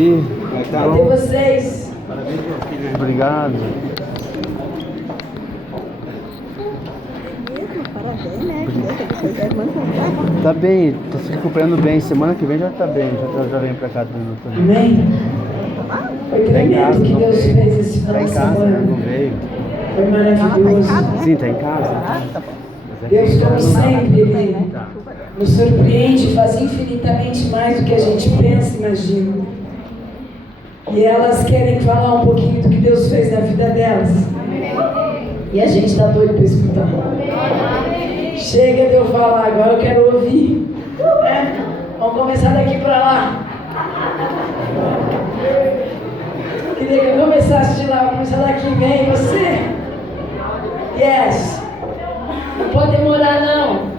Davi. Cadê vocês? Parabéns, meu filho. Obrigado. Parabéns, né? Tá bem, tá se recuperando bem. Semana que vem já tá bem, já vem pra cá também. Amém? Foi Tá em casa, tremendo que não Deus veio. fez esse final Tá em de casa, né? semana. Não veio. Foi maravilhoso. Sim, tá em casa. Tá bom. Deus, como sempre, Ele Tá. nos surpreende, faz infinitamente mais do que a gente pensa e imagina. E elas querem falar um pouquinho do que Deus fez na vida delas. E a gente está doido para escutar. Chega de eu falar, agora eu quero ouvir. Né? Vamos começar daqui para lá. Queria que eu começasse de lá, vou começar daqui. Vem você. Yes. Não pode demorar, não.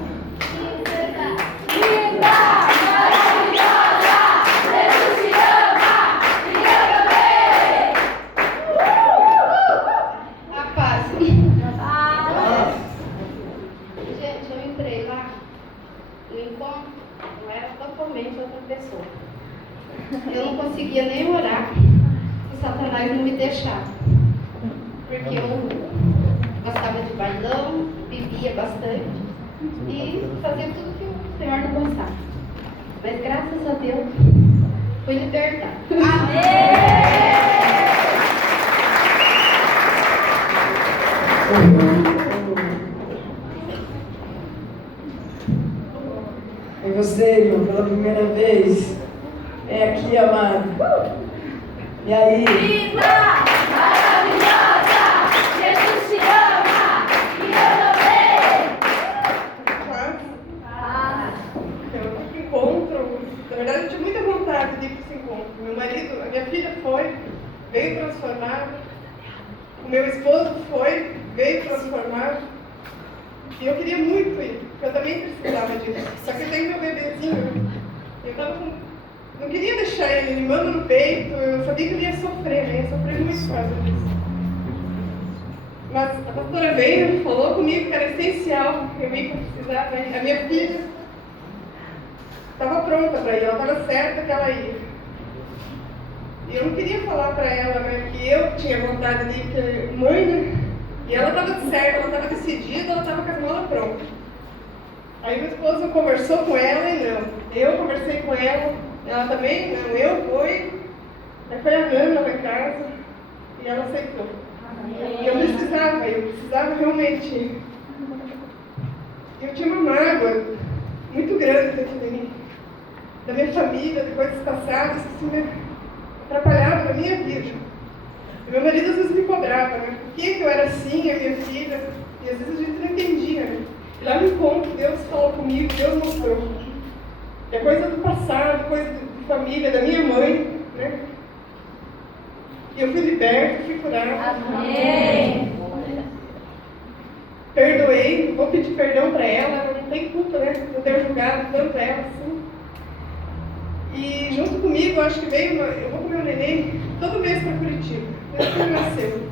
Eu não conseguia nem orar se Satanás não me deixava. Porque eu gostava de bailão, bebia bastante e fazia tudo que o Senhor não gostava. Mas graças a Deus, fui libertada. E você, irmão, pela primeira vez, é aqui, amado. E aí? Linda, maravilhosa, Jesus te ama e eu Esse encontro, na verdade eu tinha muita vontade de ir para esse encontro. Meu marido, a minha filha foi, veio transformada. O meu esposo foi, veio transformado. E eu queria muito ir, porque eu também precisava disso. Só que eu tenho meu bebezinho, eu tava com... não queria deixar ele manda no peito, eu sabia que ele ia sofrer, né? Ia sofrer muito por causa disso. Mas a pastora veio, falou comigo que era essencial, eu ia precisar, né? A minha filha estava pronta para ir, ela estava certa que ela ia. E eu não queria falar para ela, né, que eu tinha vontade de ir, porque mãe, né? E ela estava certa, ela estava decidida, ela estava com as malas prontas. Aí meu esposo conversou com ela e não. Eu conversei com ela, ela também não, eu fui. Aí foi a Nana lá em casa e ela aceitou. E eu precisava realmente ir. Eu tinha uma mágoa muito grande dentro de mim, da minha família, de coisas passadas que me atrapalhavam na minha vida. E meu marido às vezes me cobrava, né? Por que eu era assim, a minha filha? E às vezes a gente não entendia, né? E lá no encontro, Deus falou comigo, Deus mostrou. É coisa do passado, coisa de família, da minha mãe, né? E eu fui liberta, fui curada. Amém. Perdoei, vou pedir perdão para ela, não tem culpa, né? Eu ter julgado tanto ela assim. E junto comigo, eu acho que veio, eu vou com meu neném todo mês para Curitiba. Desde que ele nasceu.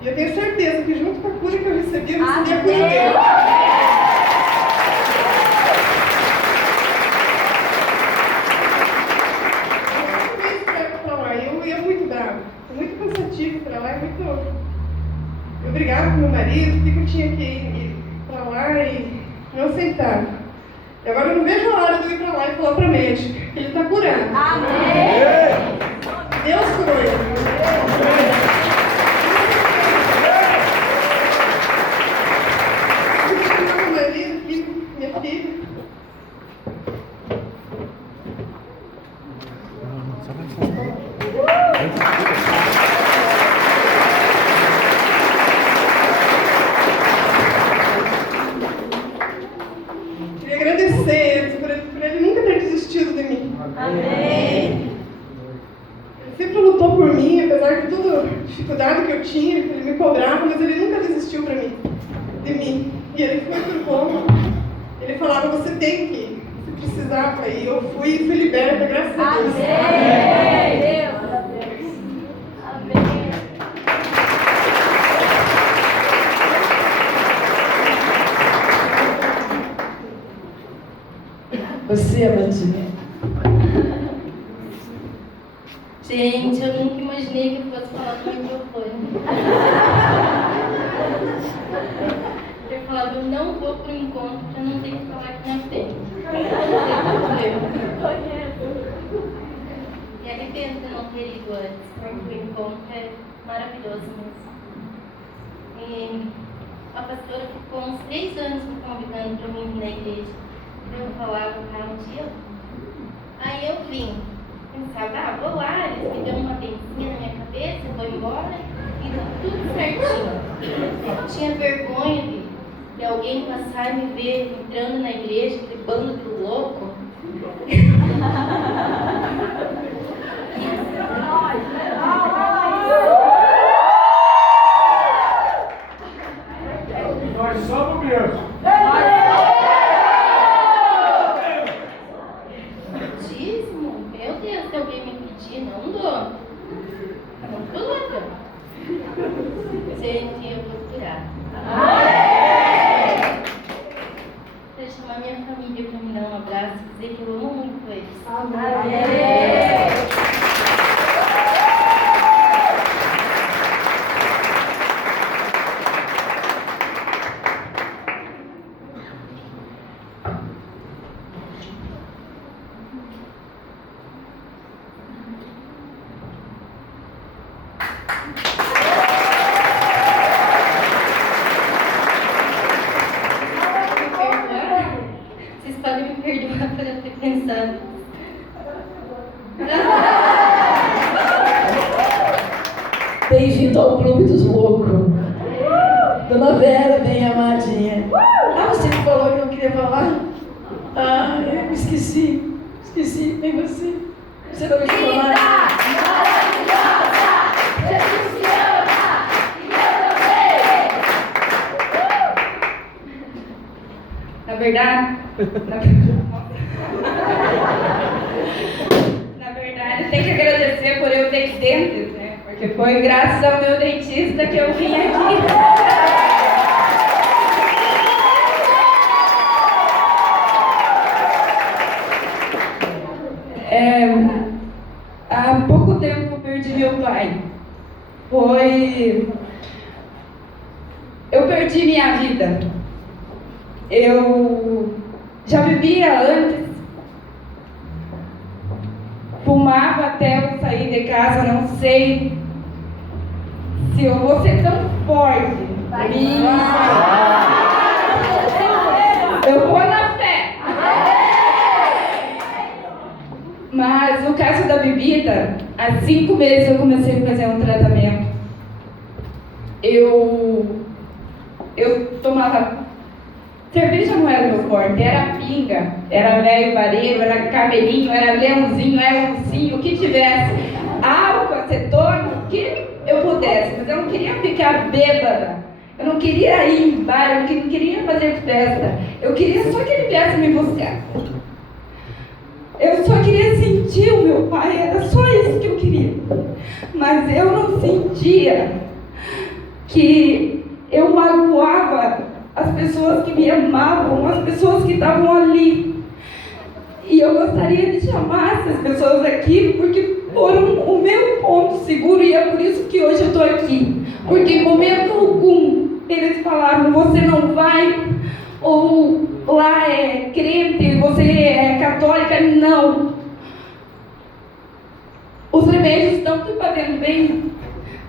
E eu tenho certeza que junto com a cura que eu recebi a cura dele. Eu não mês para lá, eu ia muito brava. É muito cansativo para lá, é muito... Eu brigava com meu marido, porque eu tinha que ir para lá e não aceitava. E agora eu não vejo a hora de eu ir para lá e falar para o médico. Ele está curando. Amém. Deus curou ele. Meu marido, minha filha. Queria agradecer ele por ele nunca ter desistido de mim. Amém. Ele sempre lutou por mim, apesar de toda a dificuldade que eu tinha, ele me cobrava, mas ele nunca desistiu de mim. E ele foi por conta. Ele falava, você tem que ir, você precisava ir. Eu fui e fui liberta, graças a Deus. Amém. Deus. Amém. Você, Amandinha. Gente, eu nunca imaginei que eu fosse falar no microfone. Eu falava, eu não vou pro encontro pra não ter que falar aqui na frente. Não tem problema. E arrependo de não ter ido antes, porque o encontro é maravilhoso mesmo. E a pastora ficou uns 3 anos me convidando para mim vir na igreja. Eu falava, um dia. Aí eu vim. Pensava, vou lá, eles me dão uma benzinha na minha cabeça, eu vou embora e dá tudo certinho. Eu tinha vergonha de alguém passar e me ver entrando na igreja, aquele bando de louco. Nós somos mesmo. Dízimo? Meu Deus, se alguém me pedir, não dou. Muito louca. Gente, eu vou curar. Quero chamar minha família para me dar um abraço e dizer que eu amo muito eles. Amém. Vocês podem me perdoar por eu ter pensado. Bem-vindo ao Clube dos Loucos. Dona Vera, bem amadinha. Você que falou que não queria falar? Eu me esqueci. Esqueci, bem você. Você não me falar? Na verdade, tem que agradecer por eu ter dentes, né? Porque foi graças ao meu dentista que eu vim aqui. Há pouco tempo eu perdi meu pai. Eu perdi minha vida. Eu já bebia antes, fumava até eu sair de casa, não sei se eu vou ser tão forte. Eu vou na fé. Mas no caso da bebida, há 5 meses eu comecei a fazer um tratamento. Eu tomava. Cerveja não era meu forte, era pinga, era velho vareiro, era cabelinho, era leãozinho, era ursinho, o que tivesse. Álcool, acetona, o que eu pudesse, mas eu não queria ficar bêbada. Eu não queria ir em bar, eu não queria fazer festa. Eu queria só que ele viesse me buscar. Eu só queria sentir o meu pai, era só isso que eu queria. Mas eu não sentia que eu magoava as pessoas que me amavam, as pessoas que estavam ali. E eu gostaria de chamar essas pessoas aqui, porque foram o meu ponto seguro, e é por isso que hoje eu estou aqui. Porque em momento algum eles falaram, você não vai, ou lá é crente, você é católica. Não. Os remédios estão te fazendo bem,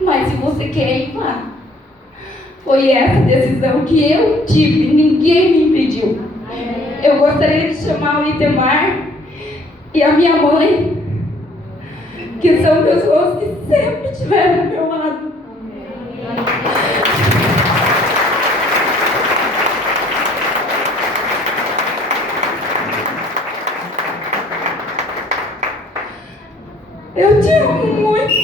mas se você quer ir, vá. Foi essa decisão que eu tive, ninguém me impediu. Eu gostaria de chamar o Itemar e a minha mãe, que são pessoas que sempre estiveram do meu lado. Eu te amo muito.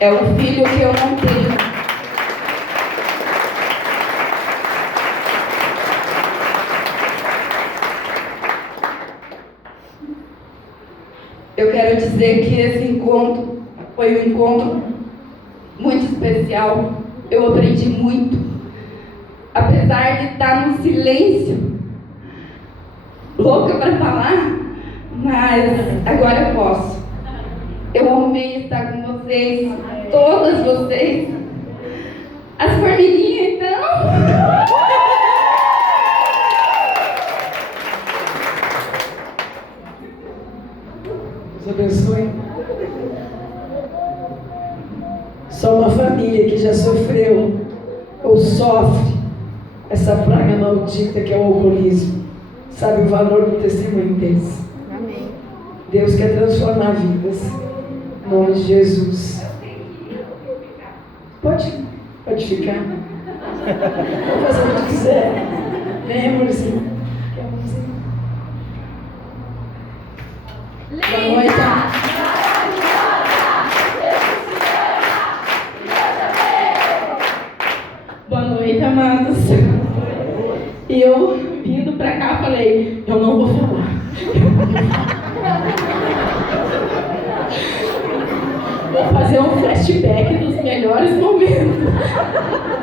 É um filho que eu não tenho. Eu quero dizer que esse encontro foi um encontro muito especial. Eu aprendi muito. Apesar de estar no silêncio, louca para falar, mas agora eu posso. Eu amei estar com vocês, todas vocês. As famílias, então. Deus abençoe. Só uma família que já sofreu ou sofre essa praga maldita que é o alcoolismo sabe o valor do testemunho desse. Amém. Deus quer transformar vidas. Em nome de Jesus. Pode ficar. Vou fazer o que quiser. Vem, amorzinho. Quer amorzinho? Boa noite. Boa noite, amados. E eu, vindo pra cá, falei, eu não vou falar. Vou fazer um flashback dos melhores momentos.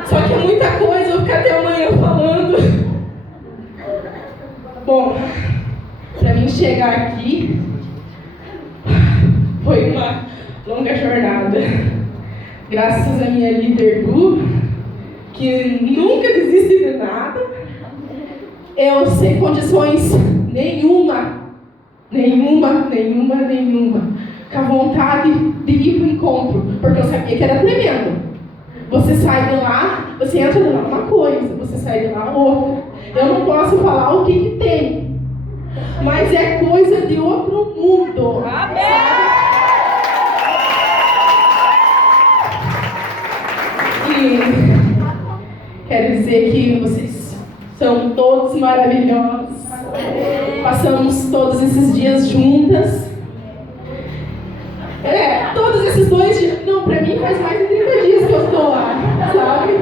Só que é muita coisa, eu vou ficar até amanhã falando. Bom, pra mim chegar aqui, foi uma longa jornada. Graças à minha líder Du, que nunca desiste de nada. Eu sem condições nenhuma, com a vontade de ir para o encontro, porque eu sabia que era tremendo. Você sai de lá, você entra de lá uma coisa, você sai de lá outra. Eu não posso falar o que tem, mas é coisa de outro mundo. E quero dizer que vocês são todos maravilhosos. Passamos todos esses dias juntas. Todos esses 2 dias. Não, pra mim faz mais de 30 dias que eu estou lá, sabe?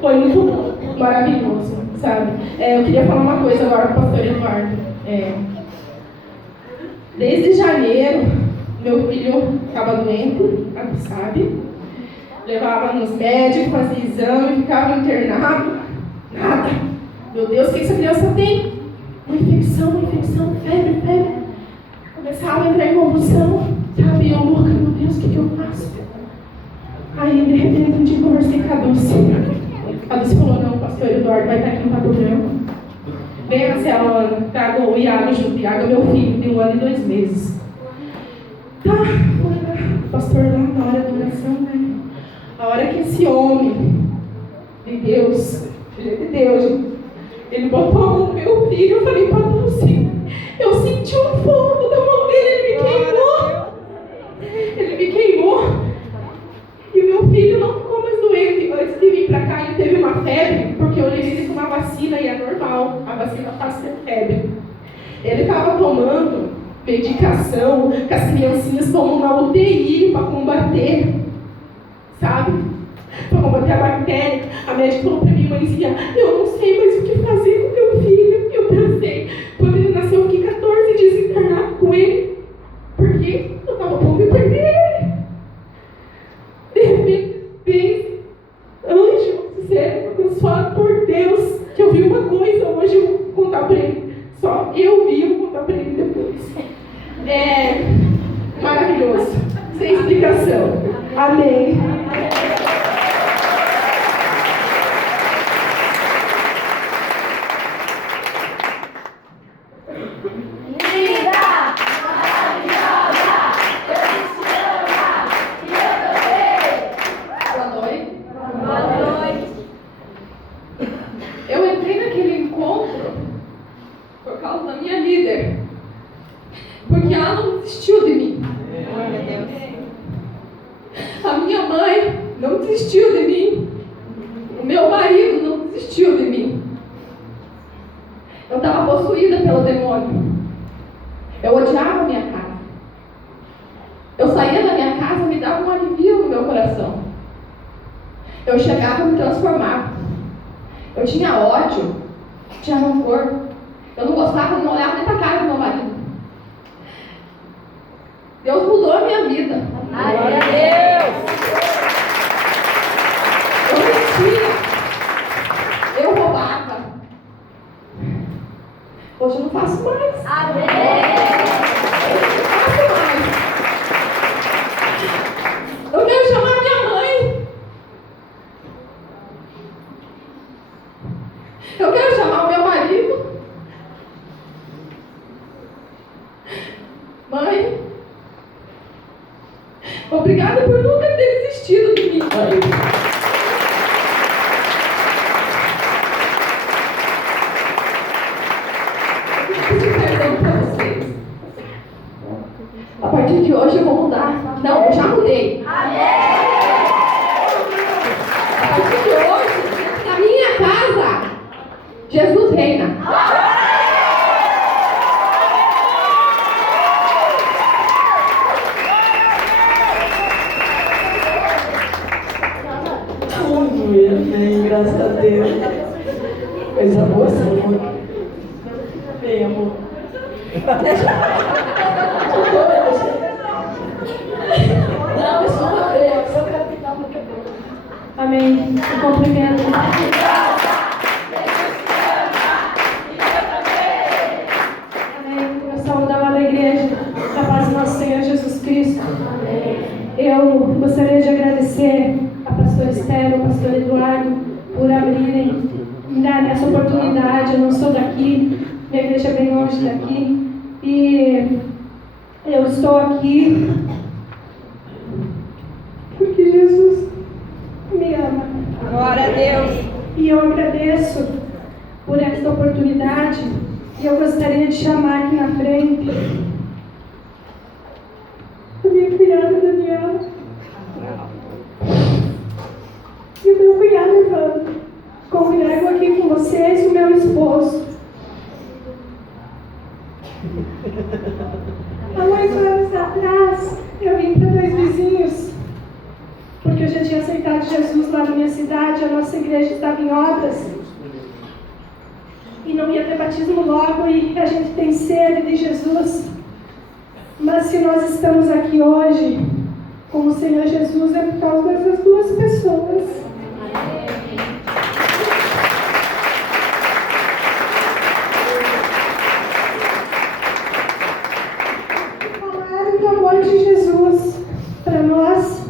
Foi muito maravilhoso, sabe? Eu queria falar uma coisa agora com o pastor Eduardo. Desde janeiro, meu filho estava doente, sabe? Levava nos médicos, fazia exame, ficava internado. Nada. Meu Deus, o que essa criança tem? Uma infecção, febre. Começava a entrar em convulsão. Sabe, eu louca, meu Deus, o que eu faço? Aí, de repente, um dia eu conversei com a Dulce. A Dulce falou, não, o pastor Eduardo vai estar aqui no Pato Branco. Venha na célula, Ana, traga o Iago junto. Iago é meu filho, tem 1 ano e 2 meses. Tá, o pastor lá na hora da oração, né? A hora que esse homem de Deus, filho de Deus, ele botou a mão no meu filho, eu falei pra Dulce, eu senti um fogo da mão dele, ele me queimou, e o meu filho não ficou mais doente. Antes de vir pra cá, ele teve uma febre, porque eu levei ele tomar vacina e é normal, a vacina faz ter febre. Ele estava tomando medicação, que as criancinhas tomam na UTI para combater, sabe? Para combater a bactéria. A médica falou para mim, mãezinha, eu não sei mais o que fazer com meu filho. Eu pensei, quando ele nasceu, eu fiquei 14 dias internado com ele, porque eu estava a ponto de perder ele. De repente, vem anjo, sério, abençoado por Deus, que eu vi uma coisa hoje, eu vou contar para ele. Só eu vi, eu vou contar para ele depois. Maravilhoso, sem explicação. Amém. Eu entrei naquele encontro por causa da minha líder, porque ela não desistiu de mim. A minha mãe não desistiu de mim. O meu marido não desistiu de mim. Eu estava possuída pelo demônio. Eu odiava a minha casa. Eu saía da minha casa me coração. Eu chegava e me transformava. Eu tinha ódio, tinha rancor. Eu não gostava, não olhava nem para a cara do meu marido. Deus mudou a minha vida. Glória a Deus! Eu mentia. Eu roubava. Hoje eu não faço mais. Amém! Eu não faço mais. Eu quero chamar minha mãe. Eu quero chamar o meu marido. Mãe, obrigada por nunca ter desistido de mim, mãe. Eu peço perdão para vocês. A partir de hoje eu vou mudar. Não, eu já mudei. A partir de hoje, na minha casa, Jesus reina. Amém, graças a Deus. Coisa boa, Senhor. Vem, amor. Não, eu sou uma vez, eu sou capitão do cabelo. Amém. Eu cumprimento. Amém. Eu saúdo a amada igreja, a paz do nosso Senhor Jesus Cristo. Eu gostaria de agradecer a pastora Esther, ao pastor Eduardo, por abrirem, me darem essa oportunidade. Eu não sou daqui, minha igreja é bem longe daqui. E eu estou aqui porque Jesus me ama. Glória a Deus! E eu agradeço por esta oportunidade. E eu gostaria de chamar aqui na frente a minha cunhada Daniela e o meu cunhado Evandro. Congrego aqui com vocês o meu esposo. Há 8 anos atrás, eu vim para 2 vizinhos, porque eu já tinha aceitado Jesus lá na minha cidade. A nossa igreja estava em obras e não ia ter batismo logo, e a gente tem sede de Jesus. Mas se nós estamos aqui hoje com o Senhor Jesus, é por causa dessas 2 pessoas. Falaram do amor de Jesus para nós.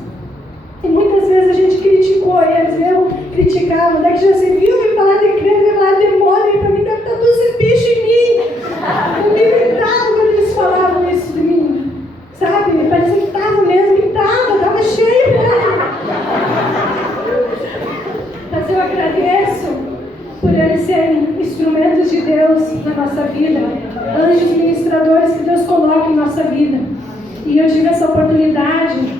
E muitas vezes a gente criticou eles. Eu criticava. Daqui já se viu me falar de crente, me falar de demônio. E para mim deve estar todos esses bichos em mim. Eu me irritava quando eles falavam isso de mim. Sabe? Parecia que estava mesmo, que estava cheio mesmo. Mas eu agradeço por eles serem instrumentos de Deus na nossa vida. Anjos ministradores que Deus coloca em nossa vida. E eu tive essa oportunidade.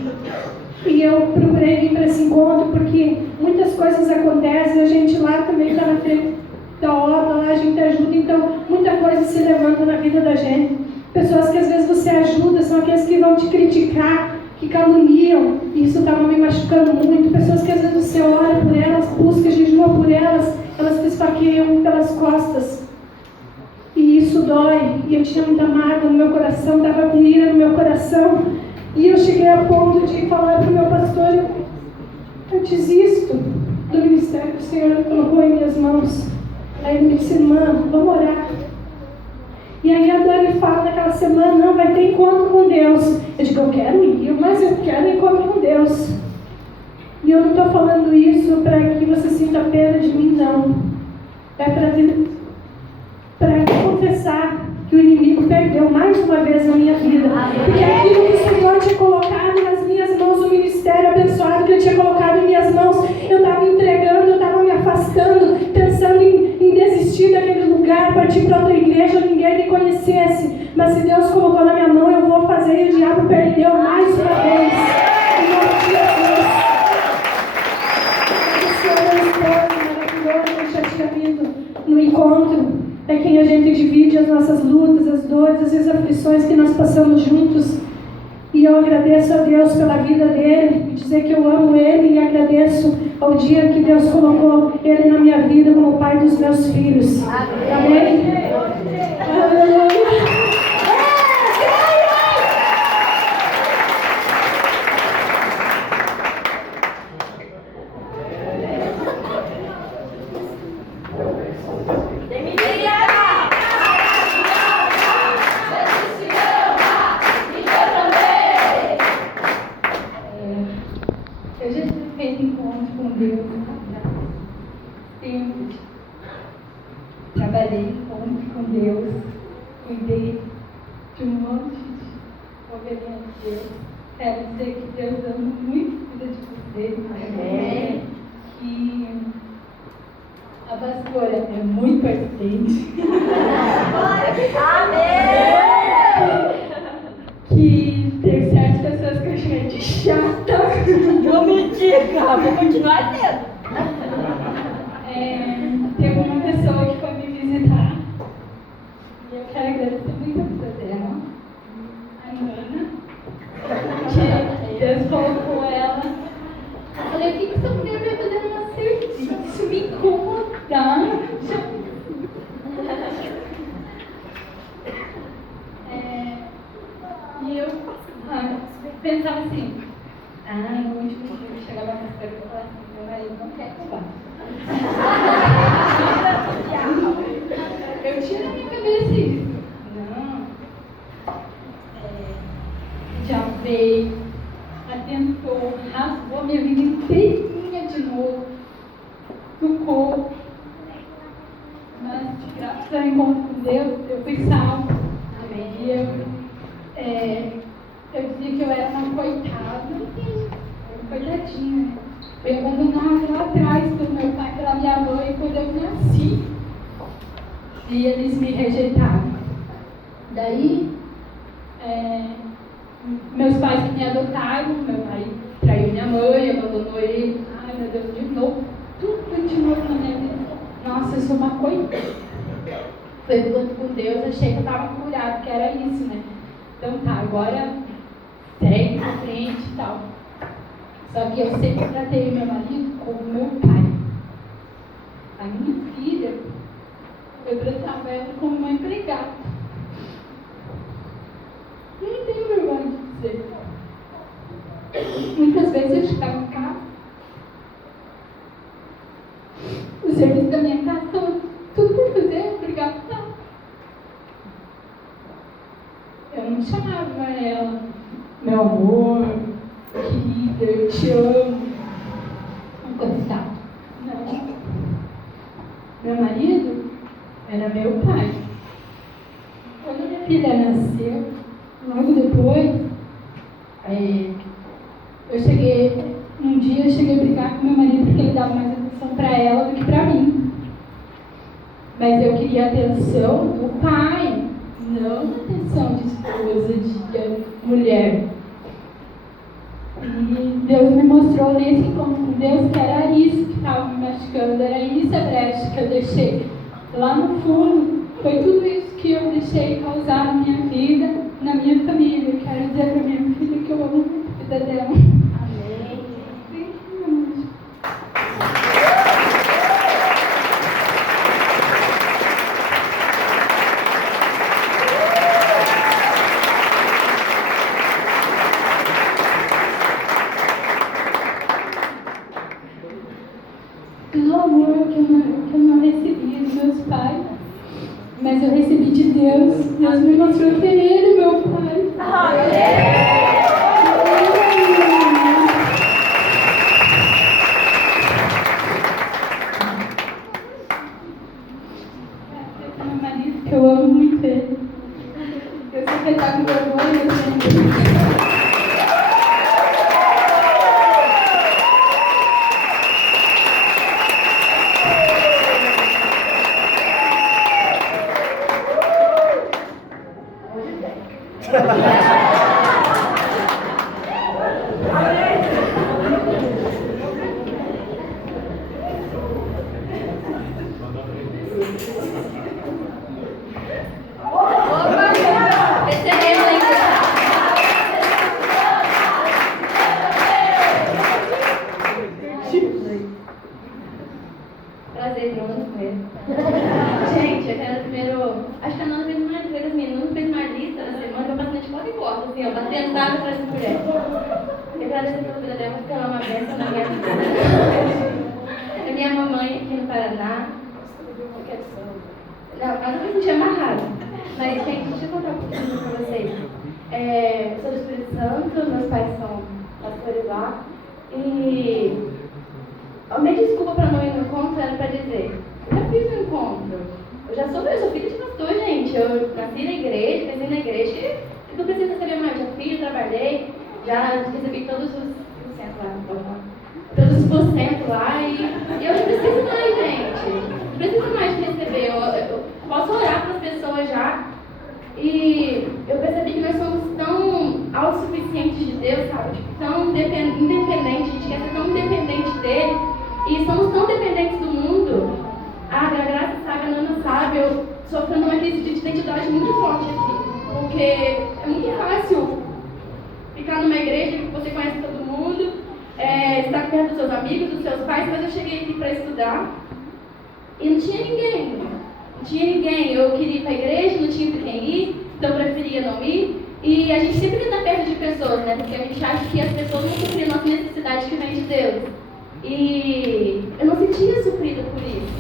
E eu procurei vir para esse encontro porque muitas coisas acontecem. A gente lá também está na frente da obra, lá a gente ajuda. Então, muita coisa se levanta na vida da gente. Pessoas que às vezes você ajuda são aqueles que vão te criticar, que caluniam. E isso estava me machucando muito. Pessoas que às vezes você ora por elas, busca, jejua por elas, elas te esfaqueiam pelas costas. E isso dói. E eu tinha muita mágoa no meu coração, estava com ira no meu coração. E eu cheguei a ponto de falar para o meu pastor: eu desisto do ministério que o Senhor colocou em minhas mãos. Aí ele me disse: irmã, vamos orar. E aí a Dani fala naquela semana: não, vai ter encontro com Deus. Eu digo: eu quero ir, mas eu quero encontro com Deus. E eu não estou falando isso para que você sinta pena de mim, não. É para confessar que o inimigo perdeu mais uma vez na minha vida. Porque aquilo que o Senhor tinha colocado nas minhas mãos, o ministério abençoado que Ele tinha colocado em minhas mãos, eu estava entregando, eu estava me afastando, pensando em desistir daquele lugar, partir para outra igreja, ninguém me conhecesse. Mas se Deus colocou na minha mão, eu vou fazer, e o diabo perdeu mais uma vez. Em nome de Jesus. Esse homem maravilhoso que já tinha vindo no encontro. É quem a gente divide as nossas lutas, as dores, as aflições que nós passamos juntos. E eu agradeço a Deus pela vida dele, dizer que eu amo ele e agradeço ao dia que Deus colocou ele na minha vida como pai dos meus filhos. Amém? Aleluia! Eu já tive feito encontro com Deus, sempre trabalhei encontro com Deus, cuidei de um monte de ovelhinhas de Deus. Quero dizer que Deus ama muito a vida de vocês, né? Que a pastora é muito persistente. Que tem certas pessoas que eu chamei de chata. Não me diga, vou continuar sendo. Teve uma pessoa que foi me visitar e eu quero agradecer muito a vida dela, a Ana, que Deus colocou ela. Eu falei, o que essa mulher vai fazer numa serviço? Me incomodar. E eu pensava assim, no último dia eu chegava na pastora e falava assim, meu marido não quer que eu vá. Eu tinha na minha cabeça isso. Não. Já veio, atentou, rasgou a minha vida inteirinha de novo. Tocou. Mas, graças ao encontro com Deus, eu fui salva. Amém. E eu dizia que eu era uma coitada. Coitadinha. Fui abandonada lá atrás pelo meu pai e pela minha mãe quando eu nasci. E eles me rejeitaram. Daí, meus pais me adotaram, meu pai traiu minha mãe, abandonou ele. Ai meu Deus, de novo, tudo de novo na minha vida. Nossa, eu sou uma coitada. Foi enquanto com Deus, achei que eu estava curada, que era isso, né? Então tá, agora segue pra frente e tal. Só que eu sempre tratei meu marido como meu pai. A minha filha, eu tratava ela como uma empregada. Não tenho vergonha de dizer. Muitas vezes eu chegava em casa, o serviço da minha casa estava tudo por fazer, obrigada. Eu não chamava ela, meu amor, querida, eu te amo. Não gostava. Não. Meu marido era meu pai. Quando minha filha nasceu, logo depois, um dia eu cheguei a brigar com meu marido porque ele dava mais atenção para ela do que para mim. Mas eu queria a atenção do pai, não a atenção de esposa, de mulher. E Deus me mostrou nesse encontro com Deus que era isso que estava me machucando, era isso a brecha que eu deixei. Lá no fundo, foi tudo isso que eu deixei causar na minha vida, na minha família. Eu quero dizer para minha filha que eu amo a vida dela. Amém. Pelo amor que eu não recebi dos meus pais, mas eu recebi de Deus. Deus me mostrou que Ele é meu pai. Meu marido, que eu amo muito ele. Eu sei que ele está com vergonha, gente. Recebemos, hein? fazer meu ano primeiro. Gente, eu quero primeiro. Acho que a Nana fez mais coisas, minha Nana fez mais lista na semana, eu passei de porta em porta, assim, ó, batendo nada pra essa mulher. Eu agradeço pela vida dela, porque ela é uma bênção na minha vida. É minha mamãe aqui no Paraná. Não, ela não me sentir amarrada. Mas, gente, deixa eu contar um pouquinho pra vocês. Eu sou do Espírito Santo, meus pais são pastores lá. E a minha desculpa para não ir no encontro era para dizer: eu já fiz um encontro. Eu sou filha de pastor, gente. Eu nasci na igreja, cresci na igreja. Eu não preciso receber mais. Já fiz, trabalhei, já recebi todos os porcentos lá. E eu não preciso mais, gente. Não preciso mais de receber. Eu posso orar para as pessoas já. E eu percebi que nós somos tão autossuficientes de Deus, sabe? Tipo, tão independentes, a gente quer ser tão independente dele. E somos tão dependentes do mundo. A Graça sabe, a Nana sabe, eu sofrendo uma crise de identidade muito forte aqui. Porque é muito fácil ficar numa igreja que você conhece todo mundo, estar perto dos seus amigos, dos seus pais, mas eu cheguei aqui para estudar e não tinha ninguém. Não tinha ninguém. Eu queria ir para a igreja, não tinha para quem ir, então eu preferia não ir. E a gente sempre está perto de pessoas, né? Porque a gente acha que as pessoas não cumprem a nossa necessidade que vem de Deus. E eu não sentia suprida por isso.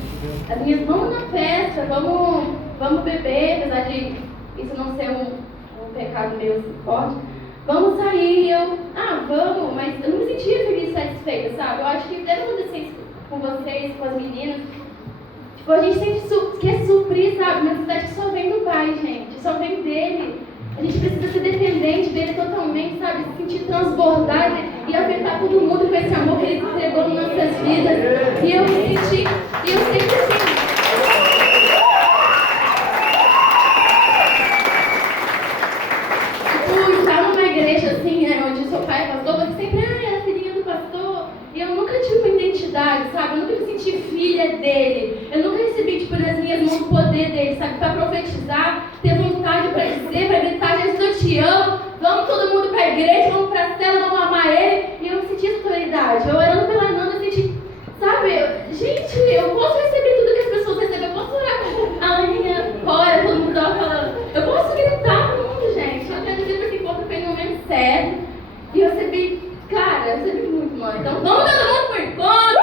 As minhas, vamos na festa, vamos beber, apesar de isso não ser um pecado meu forte. Vamos sair, vamos, mas eu não me sentia feliz e satisfeita, sabe? Eu acho que deve acontecer isso com vocês, com as meninas. Tipo, a gente quer suprir, sabe? Uma necessidade que só vem do Pai, gente, só vem dele. A gente precisa ser dependente dele totalmente, sabe? Se sentir transbordado e afetar todo mundo com esse amor que ele entregou nas nossas vidas. E eu me senti, e eu sempre assim. Tipo, estar numa igreja assim, né, onde seu pai é pastor, você sempre, era filhinha do pastor. E eu nunca tive uma identidade, sabe? Eu nunca me senti filha dele. Eu nunca recebi, tipo, nas minhas mãos o poder dele, sabe? Pra profetizar, ter vontade pra dizer, pra gritar, Jesus, eu te amo. Vamos todo mundo pra igreja, vamos pra cela, vamos amar ele. E eu me senti essa autoridade. Eu orando pela Nana, eu senti, sabe? Gente, eu posso receber tudo que as pessoas recebem. Eu posso orar com a Aninha fora, todo mundo tava falando. Eu posso gritar pro mundo, gente. Eu quero dizer pra esse encontro foi no momento certo. E eu recebi, cara, eu recebi muito, mano. Então vamos todo mundo pro encontro!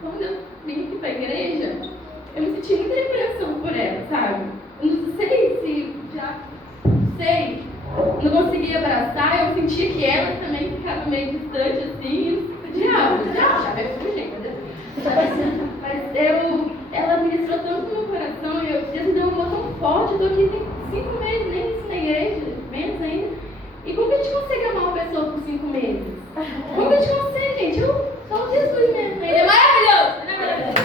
Quando eu vim aqui pra igreja, eu me senti muita repreensão por ela, sabe? Eu não sei se sei, não conseguia abraçar, eu sentia que ela também ficava meio distante assim, diabo, já vai fugir, mas ela ministrou tanto no meu coração e Deus me deu um amor tão forte. Eu tô aqui tem 5 meses, nem isso na igreja, menos ainda. E como que a gente consegue amar uma pessoa por 5 meses? Como que a gente consegue, gente? Só Jesus mesmo, ele é maravilhoso, ele é maravilhoso.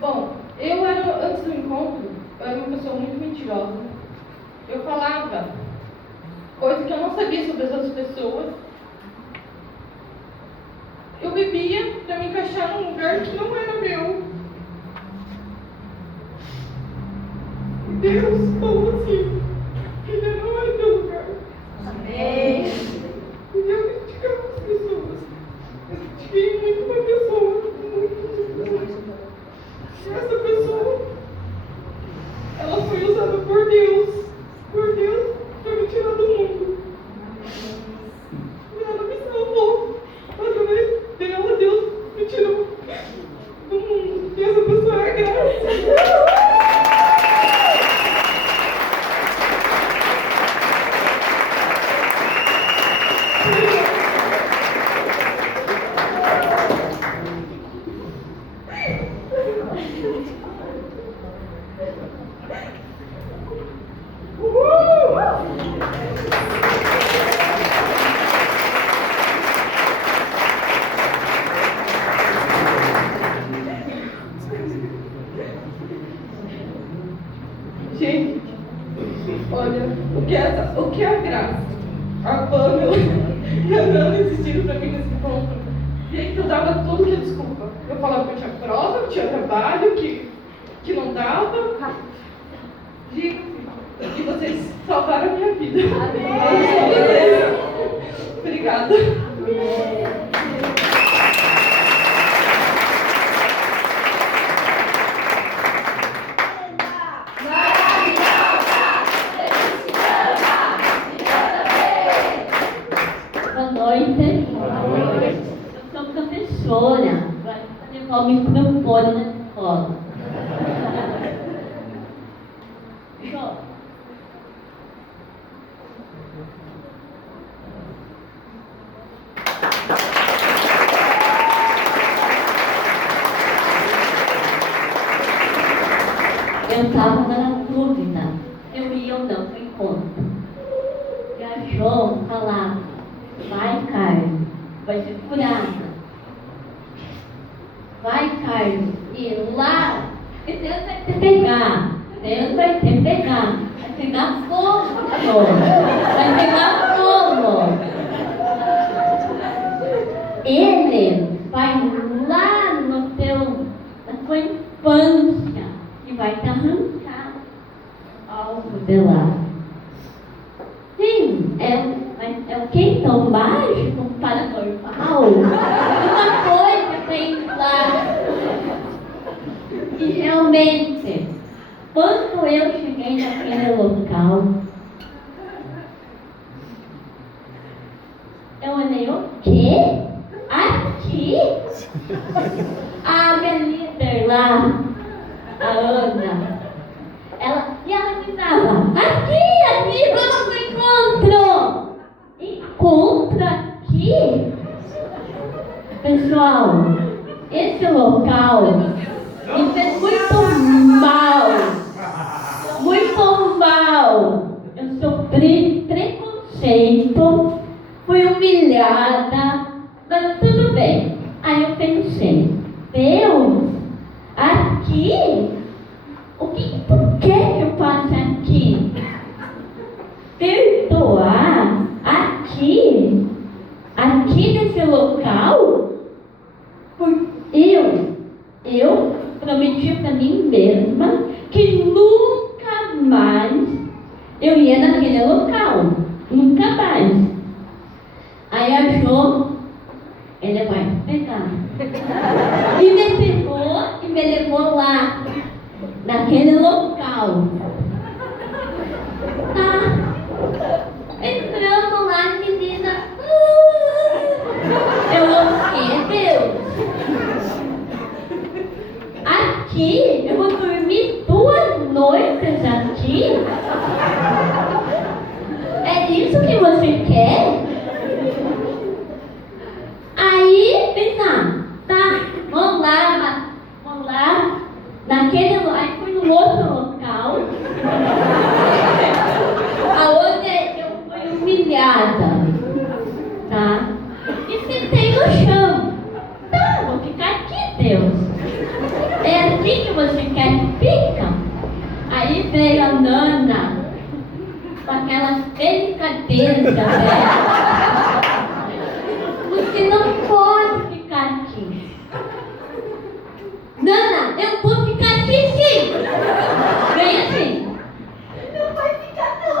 Bom, antes do encontro, eu era uma pessoa muito mentirosa. Eu falava coisas que eu não sabia sobre as outras pessoas. Eu bebia para me encaixar num lugar que não era meu. E Deus falou assim, que ele não era meu lugar. Amém. E eu criticava as pessoas. Eu critiquei muito uma pessoa. Essa pessoa, ela foi usada por Deus para me tirar do mundo. E ela me salvou. Através dela, Deus me tirou do mundo. E essa pessoa é a Graça. Olha, o que é a Graça, a Pamela e a Nana insistiram pra mim nesse encontro. Gente, eu dava tudo que desculpa. Eu falava que eu tinha prova, que tinha trabalho, que não dava. Digo, e vocês salvaram a minha vida. Amém. Obrigada. Boa noite. Eu sou professora. Vai levar o microfone na escola. Jó. Eu estava na dúvida, eu ia ou não para o encontro. E a João falava, vai, Carlos, vai ser curada. Vai, Carlos, e lá, e Deus vai te pegar. Deus vai te pegar. Vai pegar fogo, João. Vai pegar fogo. Ele vai lá no teu, na tua infância e vai te arrancar algo de lá. Sim, é o que então mágico, paranormal? Uma coisa tem lá. E realmente, quando eu cheguei naquele local, eu olhei, o quê? Aqui? A minha líder lá, a Ana, ela gritava, aqui, vamos pro encontro! Encontro aqui? Pessoal, esse local me fez muito mal. Muito mal. Eu sofri preconceito, fui humilhada, mas tudo bem. Aí eu pensei, Deus, aqui? O que tu quer que eu faça aqui? Perdoar aqui? Aqui nesse local? Eu prometi para mim mesma que nunca mais eu ia naquele local. Nunca mais. Aí a Jo, ele vai pegar. E me pegou e me levou lá, naquele local. Entrando lá, menina. Eu o quê, Deus? Aqui? Eu vou dormir 2 noites aqui? É isso que você quer? Aí, pensa, tá, vamos lá, naquele lugar, aí fui no outro local, aonde eu fui humilhada, tá? E sentei no chão. Tá, vou ficar aqui, Deus. É assim que você quer que fica? Aí veio a Nana, com aquela delicadeza dela. Você não pode ficar aqui. Nana, eu vou ficar aqui sim. Vem assim. Não vai ficar não.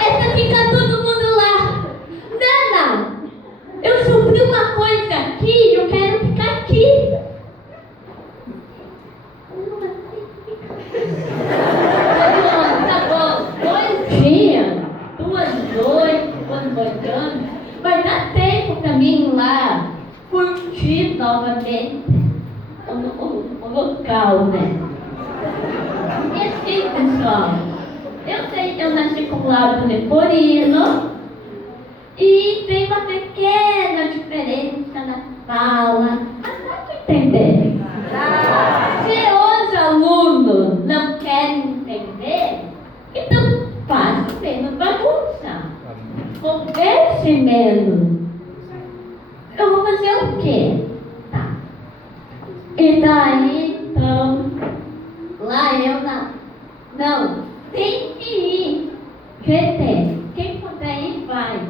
É ficar todo mundo lá. Nana, eu sofri uma coisa aqui, eu quero ficar aqui. Tá bom, 2 dias, 2 noites, 2 anos, vai dar tempo pra mim ir lá curtir novamente o local, né? E assim, pessoal, eu sei que eu nasci com o lábio leporino e tem uma pequena diferença na fala, mas dá pra entender. Se os alunos não querem entender, então faça menos bagunça. Converse menos. Eu vou fazer o quê? Tá. E daí, então, lá eu não, tem que ir. GT, quem puder ir, vai.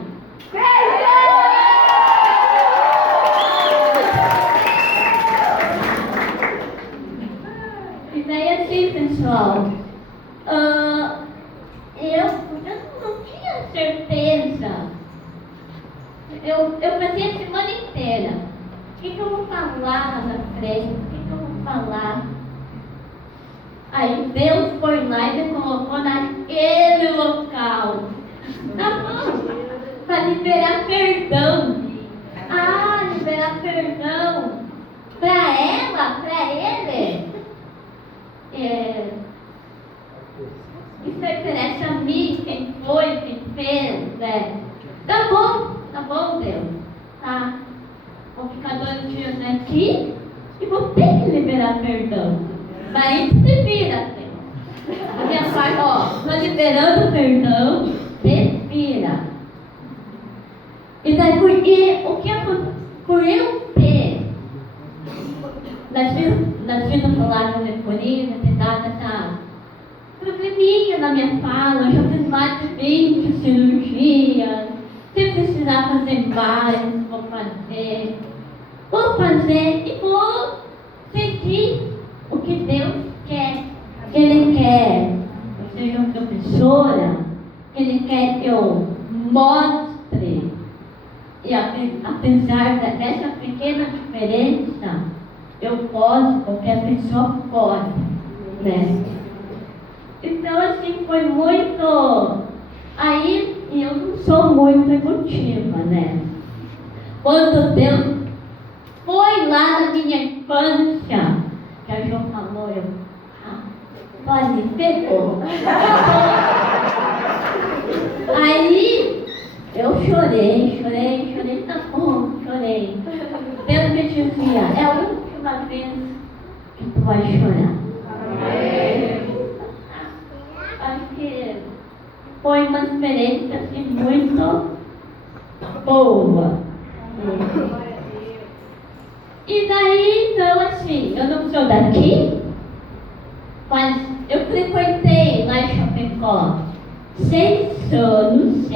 E daí assim, pessoal, eu não tinha certeza. Eu fazia a semana inteira. O que eu vou falar lá na frente? O que eu vou falar? Aí Deus foi lá e me colocou naquele local. Tá bom? Para liberar perdão. Liberar perdão. Para ela, para ele. Isso interessa a mim, quem foi, quem fez, né? Tá bom, Deus. Tá. Vou ficar 2 dias aqui e vou ter que liberar perdão. Daí se vira, Deus. A minha parte, estou liberando perdão, se vira. E daí, por eu ter nascido falar no telefonia, ter dado essa probleminha na minha fala, eu já fiz mais de 20 cirurgias. Se precisar fazer várias, vou fazer. Vou fazer e vou seguir o que Deus quer. Ele quer que eu seja uma professora, Ele quer que eu mostre. E apesar dessa pequena diferença, eu posso, qualquer pessoa pode, né? Então, assim, foi muito... Aí, eu não sou muito emotiva, né? Quando Deus foi lá na minha infância, que a Jo falou, pode pegou. Aí, eu chorei, tá bom, chorei. Deus me dizia, é a última vez que tu vai chorar. Acho que foi uma experiência assim, muito boa. E daí, então, assim, eu não sou daqui, mas eu frequentei lá em Chapecó 6 anos,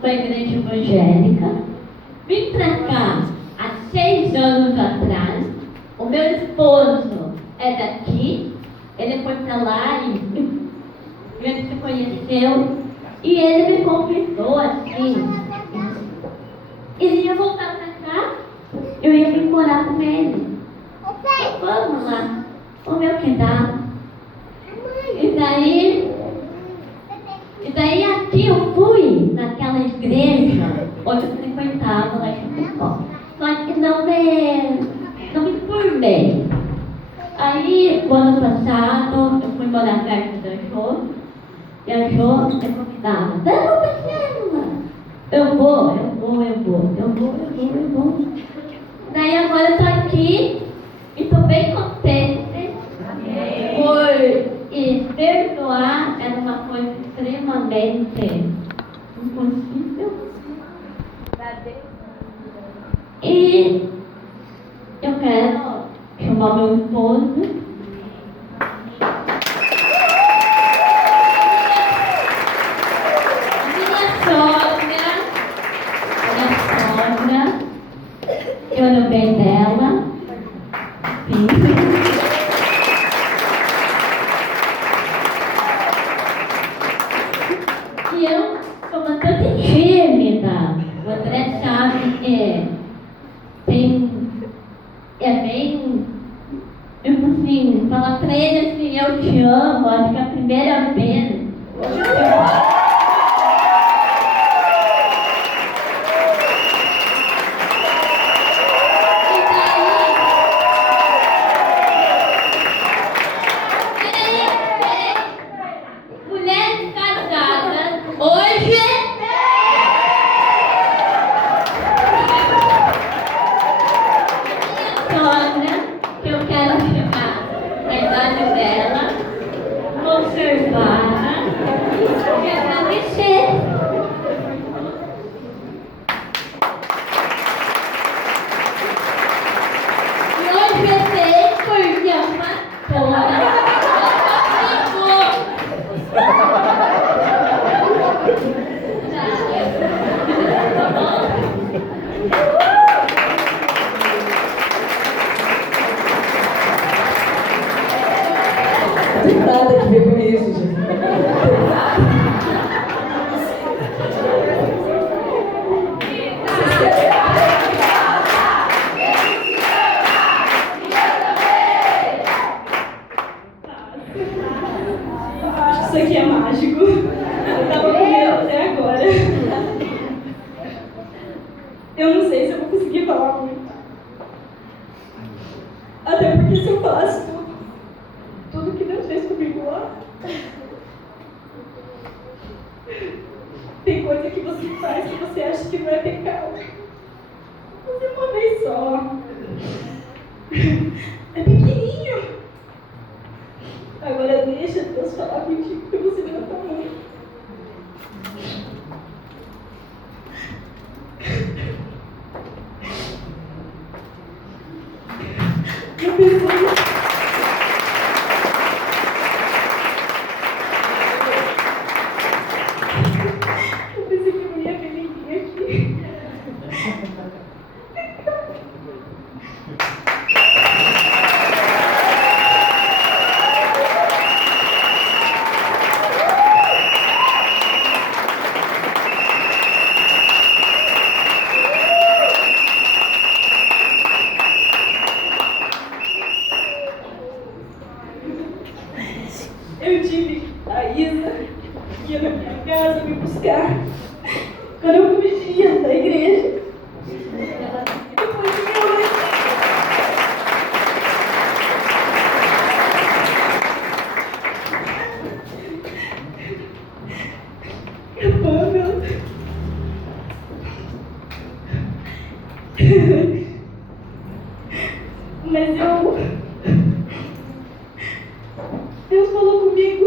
com a igreja evangélica. Vim pra cá há 6 anos atrás. O meu esposo é daqui, ele foi pra lá e ele se conheceu e ele me convidou assim. Ele ia voltar pra cá, eu ia vir morar com ele. Vamos lá, vamos ver o que dá. E daí aqui eu fui naquela igreja onde eu frequentava lá em Chapecó. Só que não me formei. Aí, o ano passado, eu fui morar perto da Jo. E a Jo me convidava. Vamos pra célula. Eu vou. Daí agora eu tô aqui e tô bem contente. E perdoar era uma coisa extremamente impossível. E eu quero chamar meu esposo. Eu não bem dela. E eu sou bastante tímida. O André sabe que é bem. Eu assim, falar pra ele assim, eu te amo, acho que é a primeira vez. nada a ver com isso, gente. Isso aqui é mágico. Eu tava com medo até agora. Eu não sei se eu vou conseguir falar muito. Até porque se eu falasse tudo que Deus fez comigo lá, tem coisa que você faz que você acha que não é pecado. Mas é uma vez só. É pequenininho. Agora deixa Deus falar contigo, porque você não tá muito. Eu pensei que eu não ia ver ninguém aqui. Eu tive a Isa, que ia na minha casa me buscar quando eu fugia da igreja. Depois de minha mãe. Pamela. Mas Deus falou comigo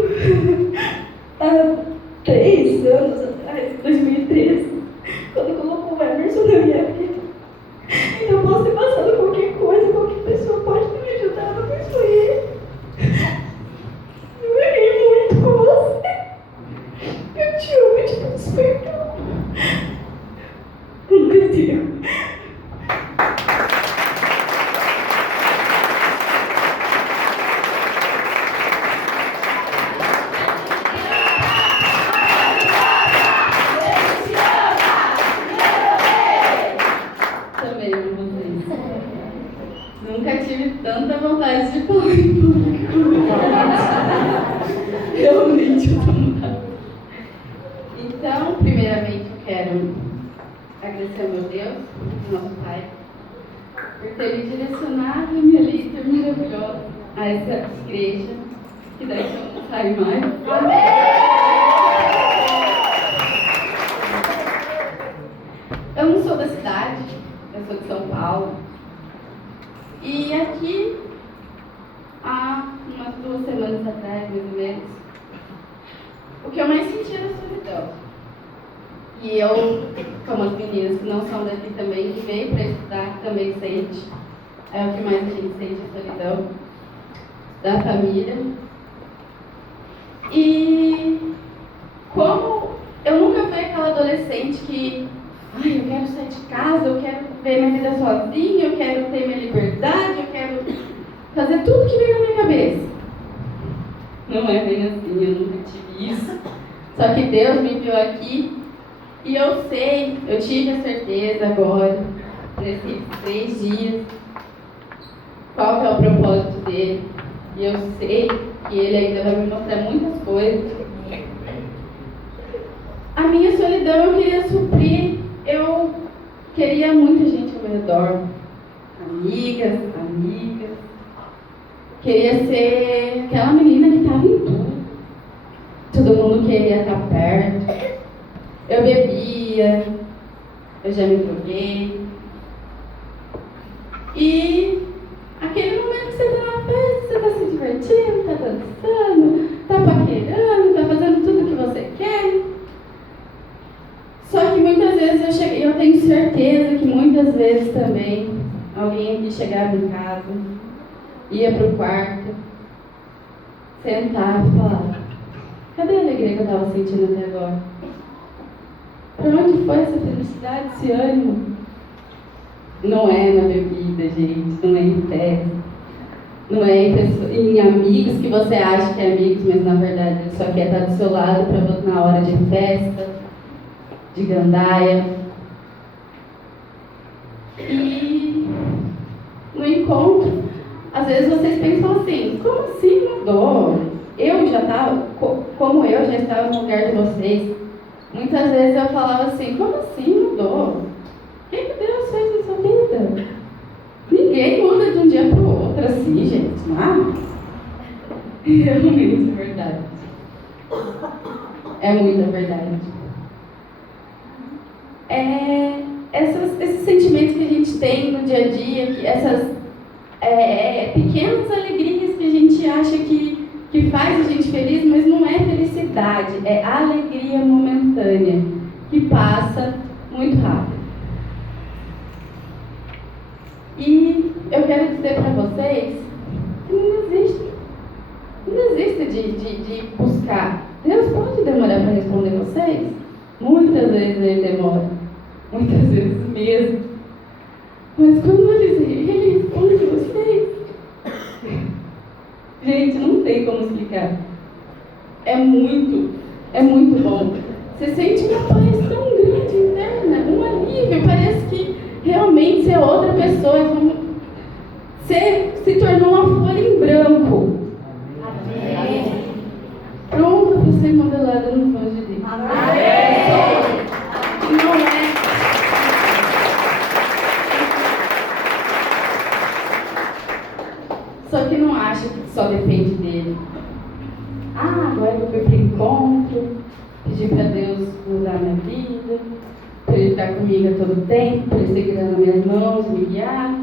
há 3 anos atrás, em 2013, quando colocou o Emerson na minha vida. Então eu posso ter passado qualquer coisa, qualquer pessoa pode ter me ajudado, mas foi ele. Eu errei muito com você. Eu te amo e te peço perdão. Nunca digo. Também amo vocês. Nunca tive tanta vontade de falar em público. Realmente eu tô mudada. Então, primeiramente eu quero agradecer ao meu Deus, nosso Pai, por ter me direcionado a minha lista maravilhosa a essa igreja, que daí eu não saio mais. Eu não sou da cidade, eu sou de São Paulo. E aqui, há umas 2 semanas atrás, mais ou menos, o que eu mais senti era solidão. E eu, como as meninas que não são daqui também, que veio para estudar, também sente. É o que mais a gente sente, a solidão da família. E como eu nunca fui aquela adolescente que eu quero sair de casa, eu quero ver minha vida sozinha, eu quero ter minha liberdade, eu quero fazer tudo que vem na minha cabeça. Não é bem assim, eu nunca tive isso. Só que Deus me enviou aqui e eu sei, eu tive a certeza agora, nesses 3 dias, qual que é o propósito dele. E eu sei que ele ainda vai me mostrar muitas coisas. A minha solidão eu queria suprir. Eu queria muita gente ao meu redor, amigas. Queria ser aquela menina que estava em tudo. Todo mundo queria estar perto. Eu bebia, eu já me droguei. E aquele momento que você está na festa, você está se divertindo, está dançando, está paquerando, está fazendo tudo o que você quer. Só que muitas vezes eu tenho certeza que muitas vezes também alguém aqui chegava em casa, ia pro quarto, sentava e falava: cadê a alegria que eu estava sentindo até agora? Para onde foi essa felicidade, esse ânimo? Não é na bebida, gente, não é em festa. Não é em amigos que você acha que é amigos, mas na verdade ele só quer estar do seu lado na hora de festa, de gandaia. E no encontro, às vezes vocês pensam assim, como assim mudou? Como eu já estava no lugar de vocês, muitas vezes eu falava assim, como assim mudou? O que Deus fez na sua vida? Ninguém muda de um dia para o outro assim, gente. Realmente é verdade. É muita verdade. Esses sentimentos que a gente tem no dia a dia, essas pequenas alegrias que a gente acha que faz a gente feliz, mas não é felicidade, é alegria momentânea, que passa muito rápido. E eu quero dizer para vocês que não desista de buscar. Deus pode demorar para responder vocês? Muitas vezes ele demora, muitas vezes mesmo. Mas quando ele responde vocês, gente, não tem como explicar. É muito bom. Você sente uma paz tão grande interna, um alívio, parece que realmente você é outra pessoa. Você se tornou uma folha em branco. Amém. Pronta para ser modelada nos mãos de Deus. Amém. Não é. Só que não acha que só depende dele. Agora eu fui para o encontro, pedi para Deus mudar minha vida, para Ele ficar comigo a todo tempo, para Ele segurando nas minhas mãos, me guiar.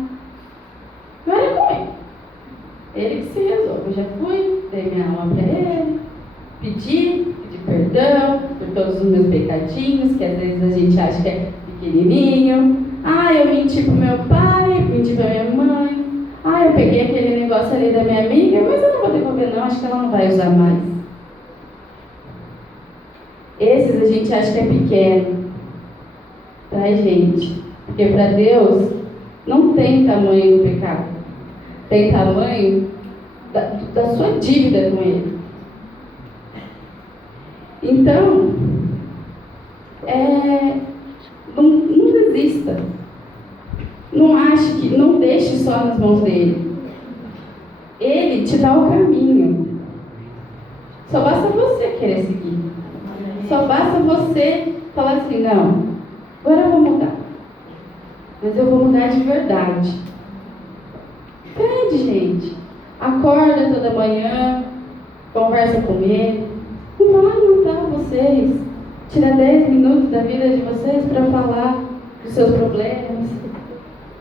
Agora é com Ele. Ele que se resolve. Eu já fui, dei minha alma para Ele, pedi perdão por todos os meus pecadinhos, que às vezes a gente acha que é pequenininho. Eu menti para o meu pai, menti para minha mãe. Eu peguei aquele negócio ali da minha amiga, mas eu não vou devolver não, acho que ela não vai usar mais. Esses a gente acha que é pequeno, tá, gente? Porque para Deus não tem tamanho do pecado, tem tamanho da sua dívida com Ele. Então, não desista. Não deixe só nas mãos dele. Ele te dá o caminho. Só basta você querer seguir. Só basta você falar assim, não, agora eu vou mudar. Mas eu vou mudar de verdade. Pede, gente. Acorda toda manhã, conversa com ele. Não vai matar vocês. Tira 10 minutos da vida de vocês para falar dos seus problemas.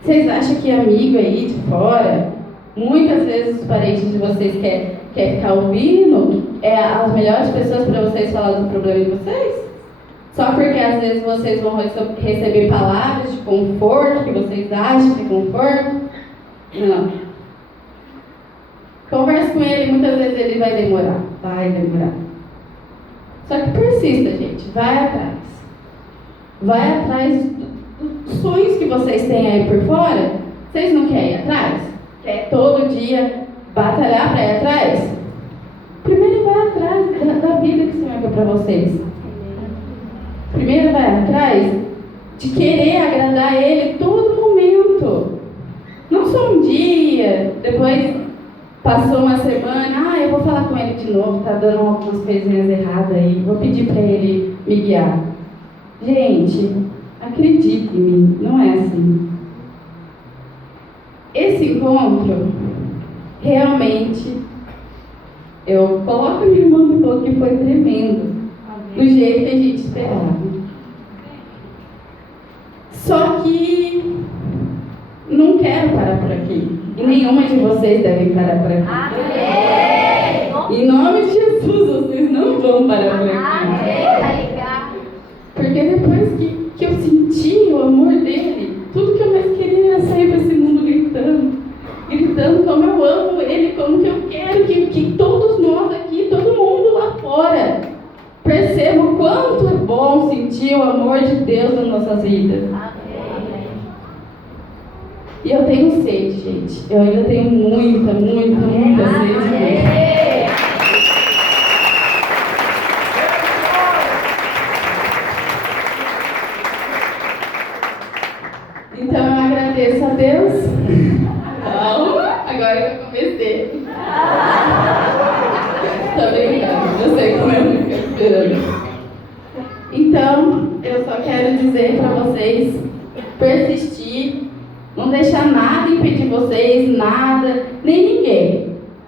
Vocês acham que amigo aí de fora, muitas vezes os parentes de vocês querem ficar ouvindo, as melhores pessoas para vocês falar do problema de vocês? Só porque às vezes vocês vão receber palavras de conforto, que vocês acham que é conforto? Não. Converse com ele, muitas vezes ele vai demorar. Só que persista, gente. Vai atrás. Vai atrás dos sonhos que vocês têm aí por fora. Vocês não querem ir atrás? Quer todo dia batalhar para ir atrás? Primeiro vai atrás da vida que o Senhor deu para vocês. Primeiro vai atrás de querer agradar Ele todo momento. Não só um dia, depois passou uma semana, eu vou falar com Ele de novo, tá dando algumas coisinhas erradas aí, vou pedir para Ele me guiar. Gente, acredite em mim, não é assim. Esse encontro, realmente, eu coloco a minha irmã no ponto que foi tremendo, do jeito que a gente esperava. Só que não quero parar por aqui. E nenhuma de vocês devem parar por aqui. Amém. Em nome de Jesus, vocês não vão parar por aqui. Amém. Porque depois que eu senti o amor dele, tudo que eu mais queria era sair para esse mundo gritando como eu amo ele, como que eu quero que todos nós aqui, todo mundo lá fora, percebam o quanto é bom sentir o amor de Deus nas nossas vidas. Amém. E eu tenho sede, gente. Eu ainda tenho muita sede mesmo. Então eu agradeço a Deus. Calma, agora eu comecei. Tô brincando, eu sei como é ficar esperando. Então, eu só quero dizer pra vocês persistir, não deixar nada impedir vocês, nada, nem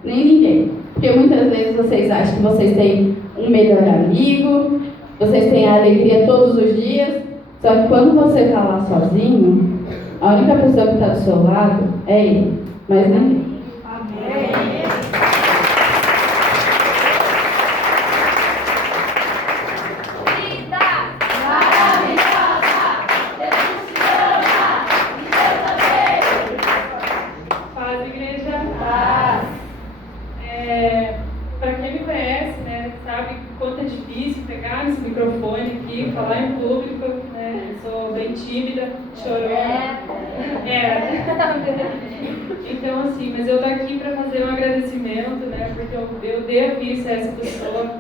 ninguém. Porque muitas vezes vocês acham que vocês têm um melhor amigo, vocês têm a alegria todos os dias, só que quando você está lá sozinho, a única pessoa que está do seu lado é ele, mas ninguém. Amém. Falar em público, né? Eu sou bem tímida, chorona. Então, assim, mas eu tô aqui para fazer um agradecimento, né? Porque eu devo isso a essa pessoa,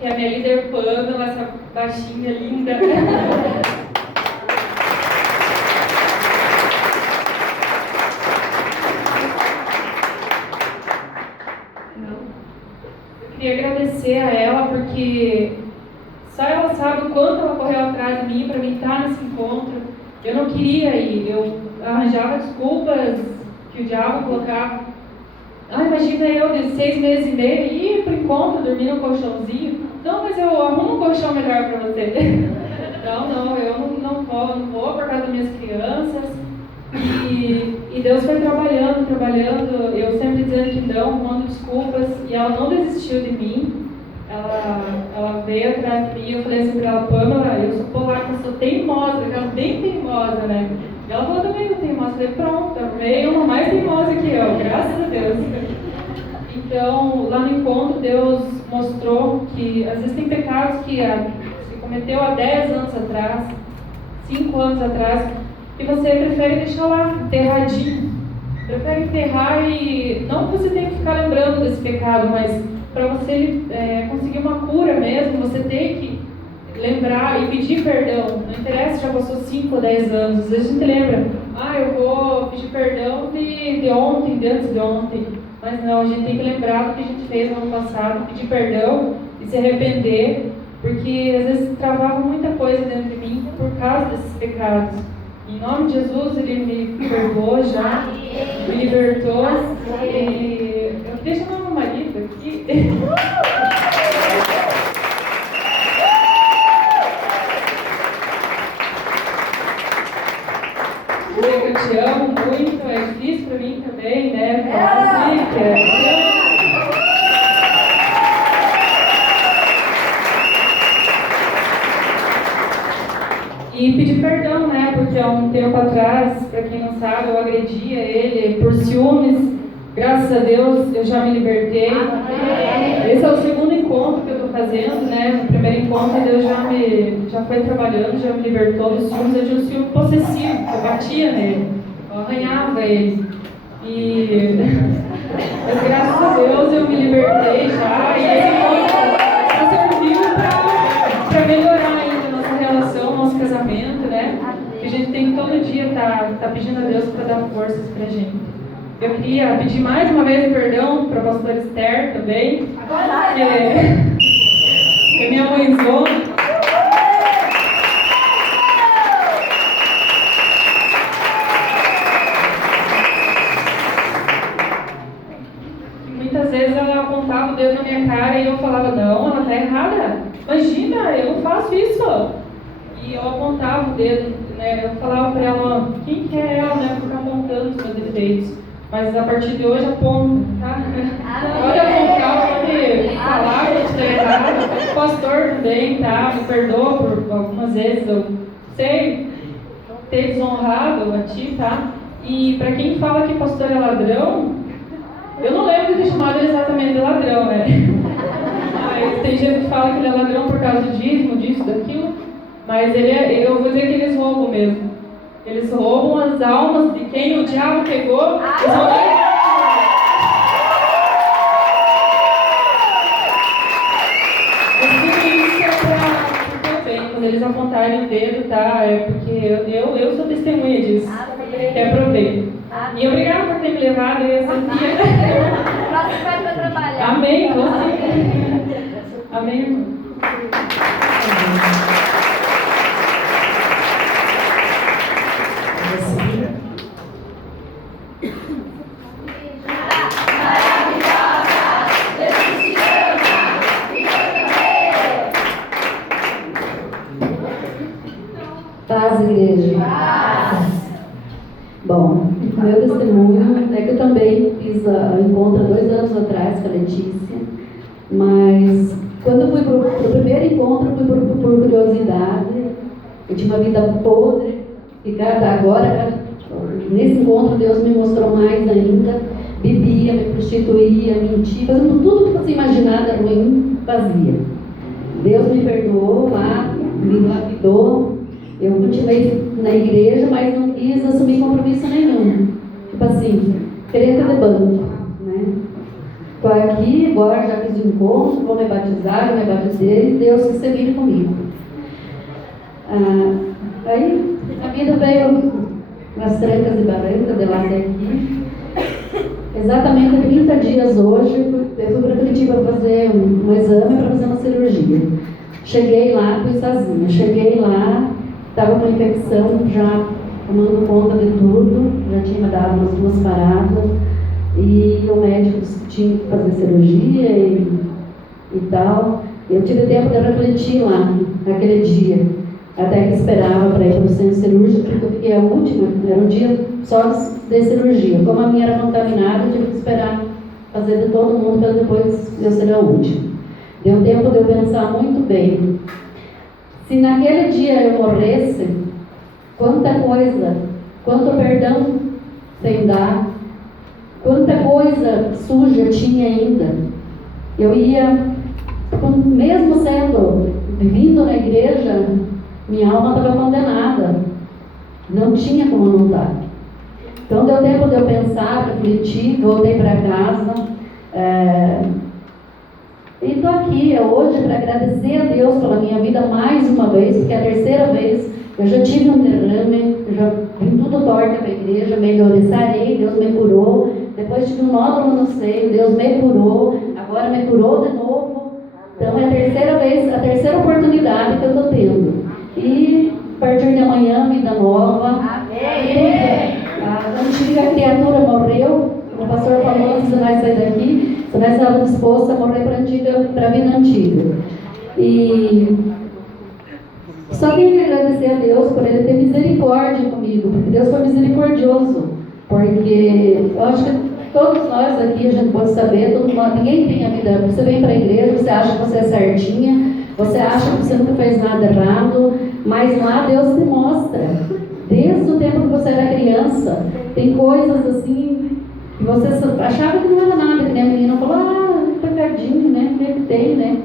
que é a minha líder Pamela, essa baixinha linda. Eu queria agradecer a ela porque só ela sabe o quanto ela correu atrás de mim para mim estar nesse encontro. Eu não queria ir, eu arranjava desculpas que o diabo colocava. Imagina eu de 6 meses e meio ir para o encontro, dormir no colchãozinho. Não, mas eu arrumo um colchão melhor para você. Não, eu não vou por causa das minhas crianças. E Deus foi trabalhando, eu sempre dizendo que não, arrumando desculpas, e ela não desistiu de mim. Ela veio atrás de mim e eu falei assim pra ela, Pamela, eu sou polaca, eu sou teimosa, ela é bem teimosa, né? E ela falou também que eu teimosa, eu falei, pronto, arrumei uma mais teimosa que eu, graças a Deus. Então, lá no encontro, Deus mostrou que às vezes tem pecados que se cometeu há 10 anos atrás, 5 anos atrás, e você prefere deixar lá, enterradinho. Prefere enterrar e não que você tenha que ficar lembrando desse pecado, mas para você conseguir uma cura mesmo, você tem que lembrar e pedir perdão. Não interessa se já passou 5 ou 10 anos. Às vezes a gente lembra, eu vou pedir perdão de ontem, de antes de ontem. Mas não, a gente tem que lembrar do que a gente fez no ano passado, pedir perdão e se arrepender, porque às vezes travava muita coisa dentro de mim por causa desses pecados. Em nome de Jesus, Ele me perdoou já, me libertou. E eu queria chamar meu marido aqui. Eu te amo muito, é difícil pra mim também, né? Falar assim, que eu te amo. E pedir perdão, né? Porque há um tempo atrás, para quem não sabe, eu agredia ele por ciúmes. Graças a Deus, eu já me libertei. Esse é o segundo encontro que eu estou fazendo, né? No primeiro encontro, Deus já foi trabalhando, já me libertou dos ciúmes. Eu tinha um ciúme possessivo, eu batia nele, eu arranhava ele. Mas graças a Deus, eu me libertei já. E esse encontro já serviu para melhorar ainda a nossa relação, nosso casamento, né? Que a gente tem que todo dia tá pedindo a Deus para dar forças pra gente. Eu queria pedir mais uma vez perdão para a pastora Esther também, que é minha mãezona. Muitas vezes ela apontava o dedo na minha cara e eu falava, não, ela está errada. Imagina, eu não faço isso. E eu apontava o dedo, né? Eu falava para ela, quem que é ela, né? Ficar apontando os meus defeitos. Mas a partir de hoje aponta, tá? Pode apontar, pode falar que está errado. O pastor também, tá? Me perdoa por algumas vezes eu sei ter desonrado a ti, tá? E para quem fala que pastor é ladrão, eu não lembro de ter chamado ele exatamente de ladrão, né? Mas tem gente que fala que ele é ladrão por causa do dízimo, disso, daquilo. Mas eu vou dizer que eles roubam mesmo. Eles roubam as almas de quem o diabo pegou. Eles vão lá. Quando eles apontarem o dedo, tá? É porque eu sou testemunha disso. Que é proveito. E obrigada por ter me levado aí essa dia. Próximo vai para trabalhar. Amém. Amém, irmão. Paz, igreja. Paz. Bom, meu testemunho é que eu também fiz o encontro há 2 anos atrás com a Letícia, mas quando eu fui para o primeiro encontro, eu fui por curiosidade. Eu tinha uma vida podre, e agora, nesse encontro, Deus me mostrou mais ainda. Bebia, me prostituía, mentia, fazendo tudo que você imaginava ruim, fazia. Deus me perdoou lá, me lapidou. Eu continuei na igreja, mas não quis assumir compromisso nenhum. Tipo assim, treta de banco, né? Estou aqui, agora já fiz o encontro, vou me batizar, já me batizei, Deus que se vire comigo. Aí a vida veio nas trancas e barrancas, de lá até aqui. Exatamente 30 dias hoje, eu fui para Curitiba fazer um exame para fazer uma cirurgia. Cheguei lá, fui sozinha. Cheguei lá, estava com uma infecção, já tomando conta de tudo, já tinha dado umas 2 paradas. E o médico tinha que fazer cirurgia e tal. Eu tive tempo de refletir lá, naquele dia. Até que esperava para ir para o centro cirúrgico, porque eu fiquei a última, era um dia só de cirurgia. Como a minha era contaminada, eu tive que esperar fazer de todo mundo para depois eu ser a última. Deu tempo de eu pensar muito bem. Se naquele dia eu morresse, quanta coisa, quanto perdão sem dar, quanta coisa suja tinha ainda. Eu ia, mesmo sendo vindo na igreja, minha alma estava condenada. Não tinha como não estar. Então deu tempo de eu pensar, refletir, voltei para casa. E estou aqui hoje para agradecer a Deus pela minha vida mais uma vez, porque é a 3ª vez eu já tive um derrame, eu já vim tudo torta para a igreja, melhorei, sarei, Deus me curou. Depois tive um nódulo no seio, Deus me curou, agora me curou de novo. Então é a 3ª vez, a 3ª oportunidade que eu estou tendo. E a partir de amanhã, vida nova. Amém. A antiga criatura morreu. O pastor falou que você vai sair daqui, você vai estar disposto a morrer para a vida antiga. E só tenho que agradecer a Deus por Ele ter misericórdia comigo, porque Deus foi misericordioso. Porque eu acho que todos nós aqui, a gente pode saber, ninguém tem a vida. Você vem para a igreja, você acha que você é certinha, você acha que você nunca fez nada errado, mas lá Deus te mostra. Desde o tempo que você era criança, tem coisas assim que você achava que não era nada, que nem a menina falou, pecadinho, né? O que tem, né?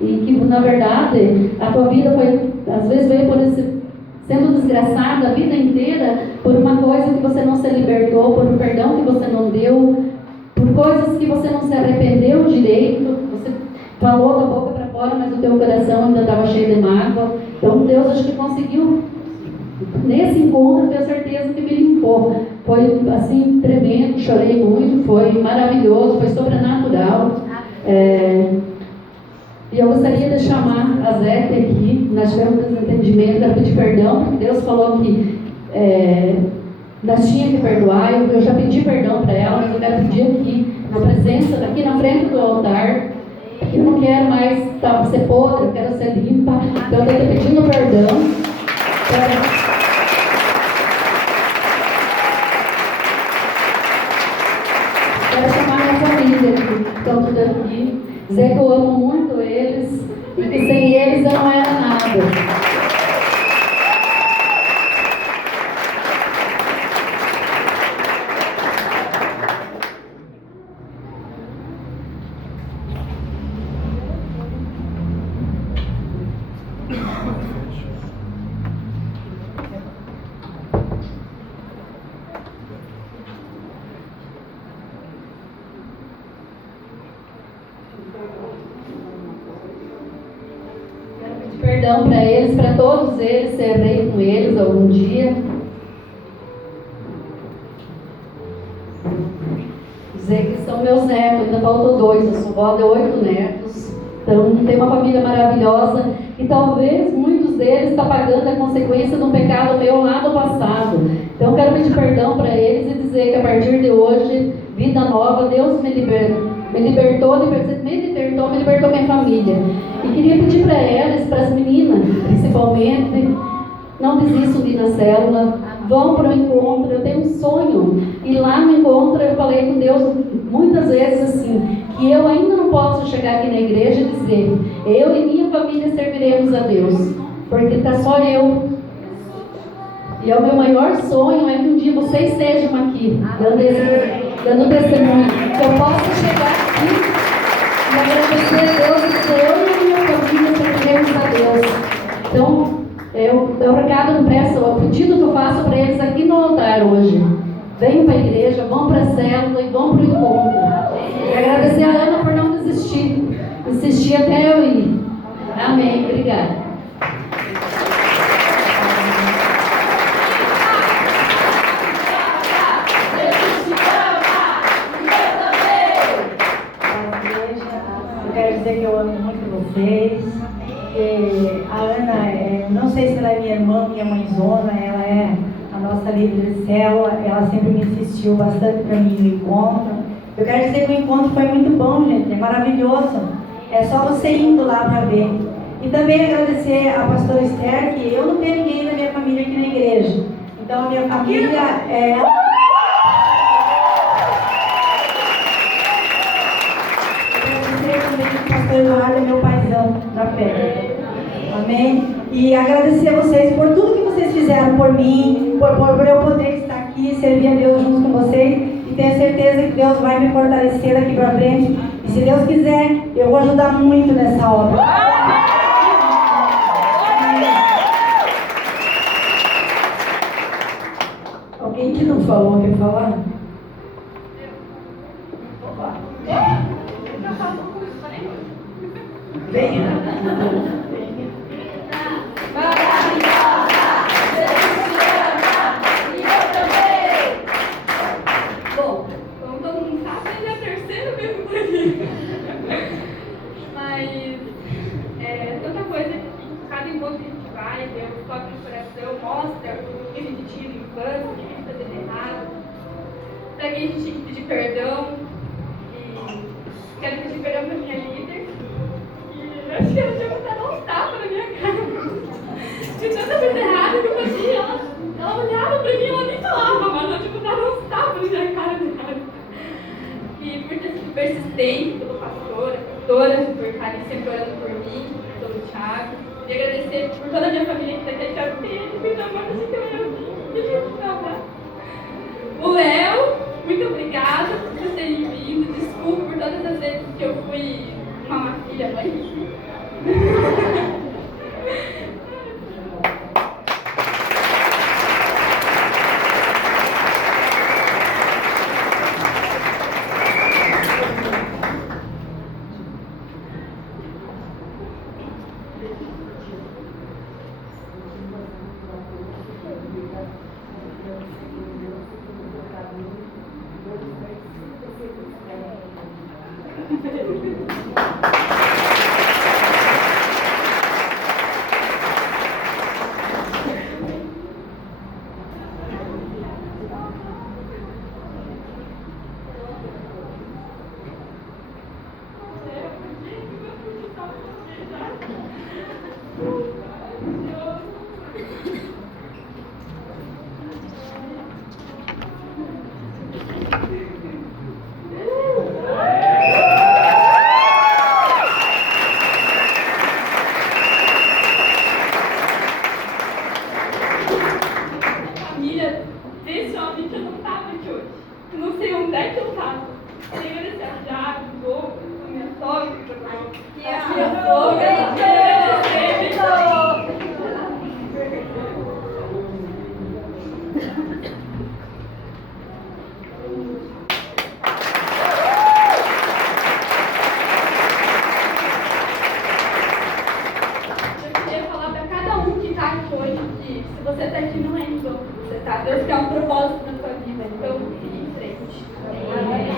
E que na verdade a tua vida foi, às vezes veio por sendo desgraçada a vida inteira por uma coisa que você não se libertou, por um perdão que você não deu, por coisas que você não se arrependeu direito. Você falou da boca para fora, mas o teu coração ainda estava cheio de mágoa. Então Deus acho que conseguiu, nesse encontro, eu tenho certeza que me limpou. Foi assim, tremendo, chorei muito, foi maravilhoso, foi sobrenatural. E eu gostaria de chamar a Zete aqui. Nós tivemos um desentendimento, quero pedir perdão, porque Deus falou que nós tínhamos que perdoar. Eu já pedi perdão para ela, mas eu quero pedir aqui, na presença, aqui na frente do altar. Eu não quero mais ser podre, eu quero ser limpa. Então eu estou pedindo perdão. Quero chamar minha família que estão tudo aqui. Dizer que eu amo muito eles e que sem eles eu não era nada. perdão para eles, para todos eles, se errei com eles algum dia. Dizer que são meus netos, ainda faltam 2, eu sou vó de 8 netos. Então tem uma família maravilhosa e talvez muitos deles estão pagando a consequência de um pecado meu lá do passado. Então eu quero pedir perdão para eles e dizer que a partir de hoje, vida nova, Deus me libertou minha família. E queria pedir para elas, para as meninas, principalmente, não desistam de ir na célula, vão para o encontro. Eu tenho um sonho, e lá no encontro eu falei com Deus muitas vezes assim, que eu ainda não posso chegar aqui na igreja e dizer, eu e minha família serviremos a Deus, porque está só eu. E é o meu maior sonho é que um dia vocês estejam aqui, dando testemunho, que eu possa chegar aqui e agradecer a Deus, e dizer, eu e minha família serviremos a Deus. Então, o recado não peço, o pedido que eu faço para eles aqui no altar hoje. Venham para a igreja, vão para a célula e vão para o encontro. E agradecer a Ana por não desistir. Insistir até eu ir. Amém. Obrigada. Eu quero dizer que eu amo muito vocês. A Ana, não sei se ela é minha irmã, minha mãezona, ela é a nossa líder de célula, ela sempre me insistiu bastante para mim no encontro. Eu quero dizer que o encontro foi muito bom, gente, é maravilhoso. É só você indo lá para ver. E também agradecer a pastora Esther, que eu não tenho ninguém da minha família aqui na igreja. Então a minha família é... também que o pastor Eduardo é meu paizão na fé. Amém? E agradecer a vocês por tudo que vocês fizeram por mim, por eu poder estar aqui, servir a Deus junto com vocês, e tenho certeza que Deus vai me fortalecer daqui para frente. E se Deus quiser, eu vou ajudar muito nessa obra. Alguém que não falou, quer falar? Venha. Bom, como todo mundo sabe, ele é a terceira vez que eu tô aqui. Mas tanta coisa que cada encontro que a gente vai, Deus toca no coração, mostra o que a gente tinha no infância, o que a gente fazia de errado, para quem a gente tinha que pedir perdão. E quero pedir perdão para minha líder. Eu acho que ela tinha botado uns tapas na minha cara. De tanta coisa errada que eu fazia. Ela olhava pra mim, ela nem falava, mas ela tinha botado uns tapas na minha cara. E por ter sido persistente pelo pastor, por estarem sempre orando por mim, pelo Thiago. E agradecer por toda a minha família que está aqui, Thiago Pedro, que não vai que eu o Léo, muito obrigada por terem vindo. Desculpa por todas as vezes que eu fui uma filha, mãe. Minha sogra. você está aqui não é em vão. Você está, Deus quer um propósito na sua vida. Então, fique em frente. Amém.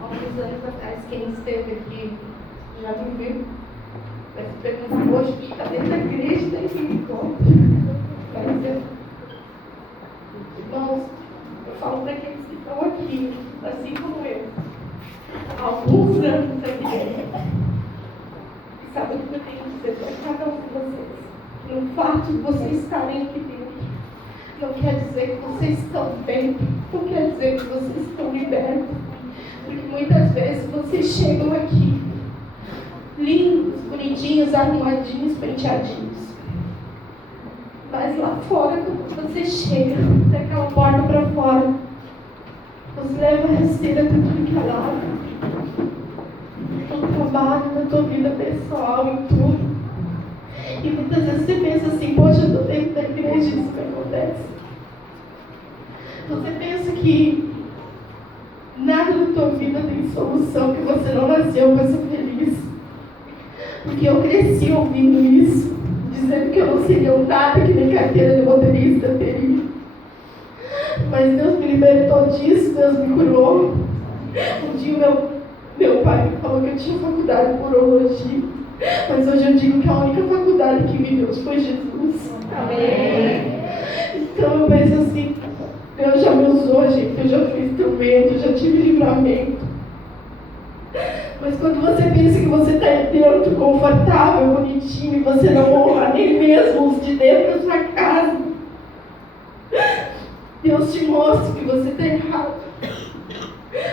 Alguns anos atrás, quem esteve aqui já viveu. Vai se perguntar hoje que está dentro da igreja, tem que me conta. Irmãos, eu falo para aqueles que estão aqui, assim como eu, há alguns anos aqui. E sabe o que eu tenho que dizer para cada um de vocês? Que o fato de vocês estarem aqui dentro não quer dizer que vocês estão bem, não quer dizer que vocês estão libertos. Porque muitas vezes vocês chegam aqui lindos, bonitinhos, arrumadinhos, penteadinhos. Mas lá fora, quando você chega daquela porta para fora, você leva a rasteira de tudo que é lado. No trabalho, na tua vida pessoal, em tudo. E muitas vezes você pensa assim, poxa, eu estou dentro da igreja e isso não acontece. Você pensa que nada na tua vida tem solução, que você não nasceu para ser feliz. Porque eu cresci ouvindo isso, dizendo que eu não seria nada que nem carteira de motorista teria. Mas Deus me libertou disso, Deus me curou. Um dia meu pai falou que eu tinha faculdade de urologia, mas hoje eu digo que a única faculdade que me deu foi Jesus. Amém. Então eu penso assim, Deus já me usou, gente, eu já fui instrumento, eu já tive livramento. Mas quando você pensa que você está dentro, confortável, bonitinho, e você não honra nem mesmo os de dentro da sua casa, Deus te mostra que você está errado.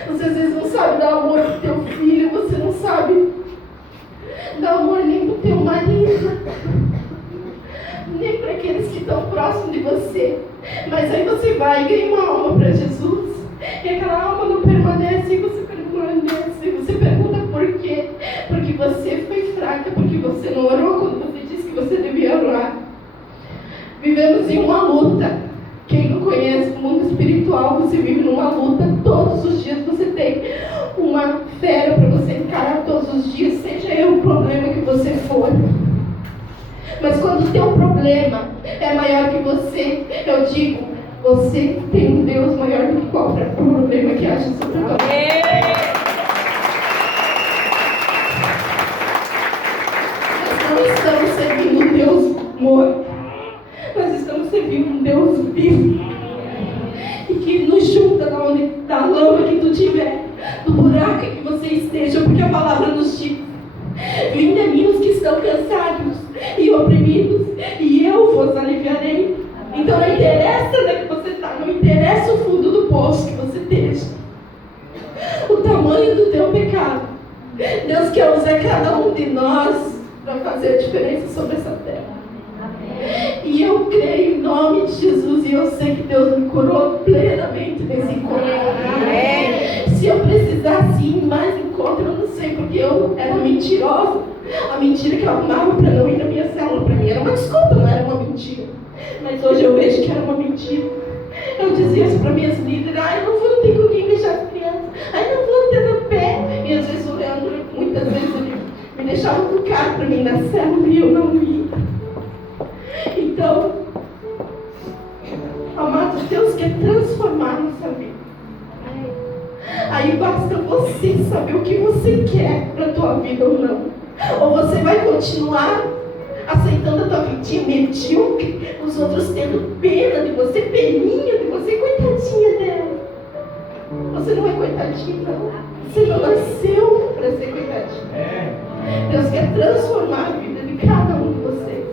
Você às vezes não sabe dar amor para o teu filho, você não sabe dar amor nem para o teu marido, nem para aqueles que estão próximos de você. Mas aí você vai e ganha uma alma para Jesus, e aquela alma não permanece, e você permanece, e você pergunta por quê? Porque você foi fraca, porque você não orou quando você disse que você devia orar. Vivemos em uma luta. Quem não conhece o mundo espiritual, você vive numa luta todos os dias, você tem uma fera para você encarar todos os dias, seja o problema que você for. Mas quando o teu problema é maior que você, eu digo, você tem um Deus maior do que qualquer problema que acha sobre a tua vida. Nós não estamos servindo um Deus morto, nós estamos servindo um Deus vivo. E que nos junta da lama que tu tiver, do buraco que você esteja, porque a palavra nos diz: vinde a mim os que estão cansados e oprimidos, e eu vos aliviarei. Então não interessa onde é que você está, não interessa o fundo do poço que você esteja, o tamanho do teu pecado. Deus quer usar cada um de nós para fazer a diferença sobre essa terra. E eu creio em nome de Jesus, e eu sei que Deus me curou plenamente nesse encontro. Se eu precisasse ir em mais encontro, eu não sei, porque eu era mentirosa. A mentira que eu arrumava para não ir na minha célula, para mim era uma desculpa, não era uma mentira. Mas hoje eu vejo que era uma mentira. Eu dizia isso para minhas líderes: ai, não vou ter com quem beijar as crianças, ai, não vou ter no pé. E às vezes o Leandro, muitas vezes, ele me deixava um caro para mim na célula e eu não ia. Então, amados, Deus quer transformar nossa vida. Aí basta você saber o que você quer para a tua vida ou não. Ou você vai continuar aceitando a tua vidinha medíocre, os outros tendo pena de você, peninha de você, coitadinha dela. Você não é coitadinha, não. Você não nasceu para ser coitadinha. Deus quer transformar a vida de cada um de vocês.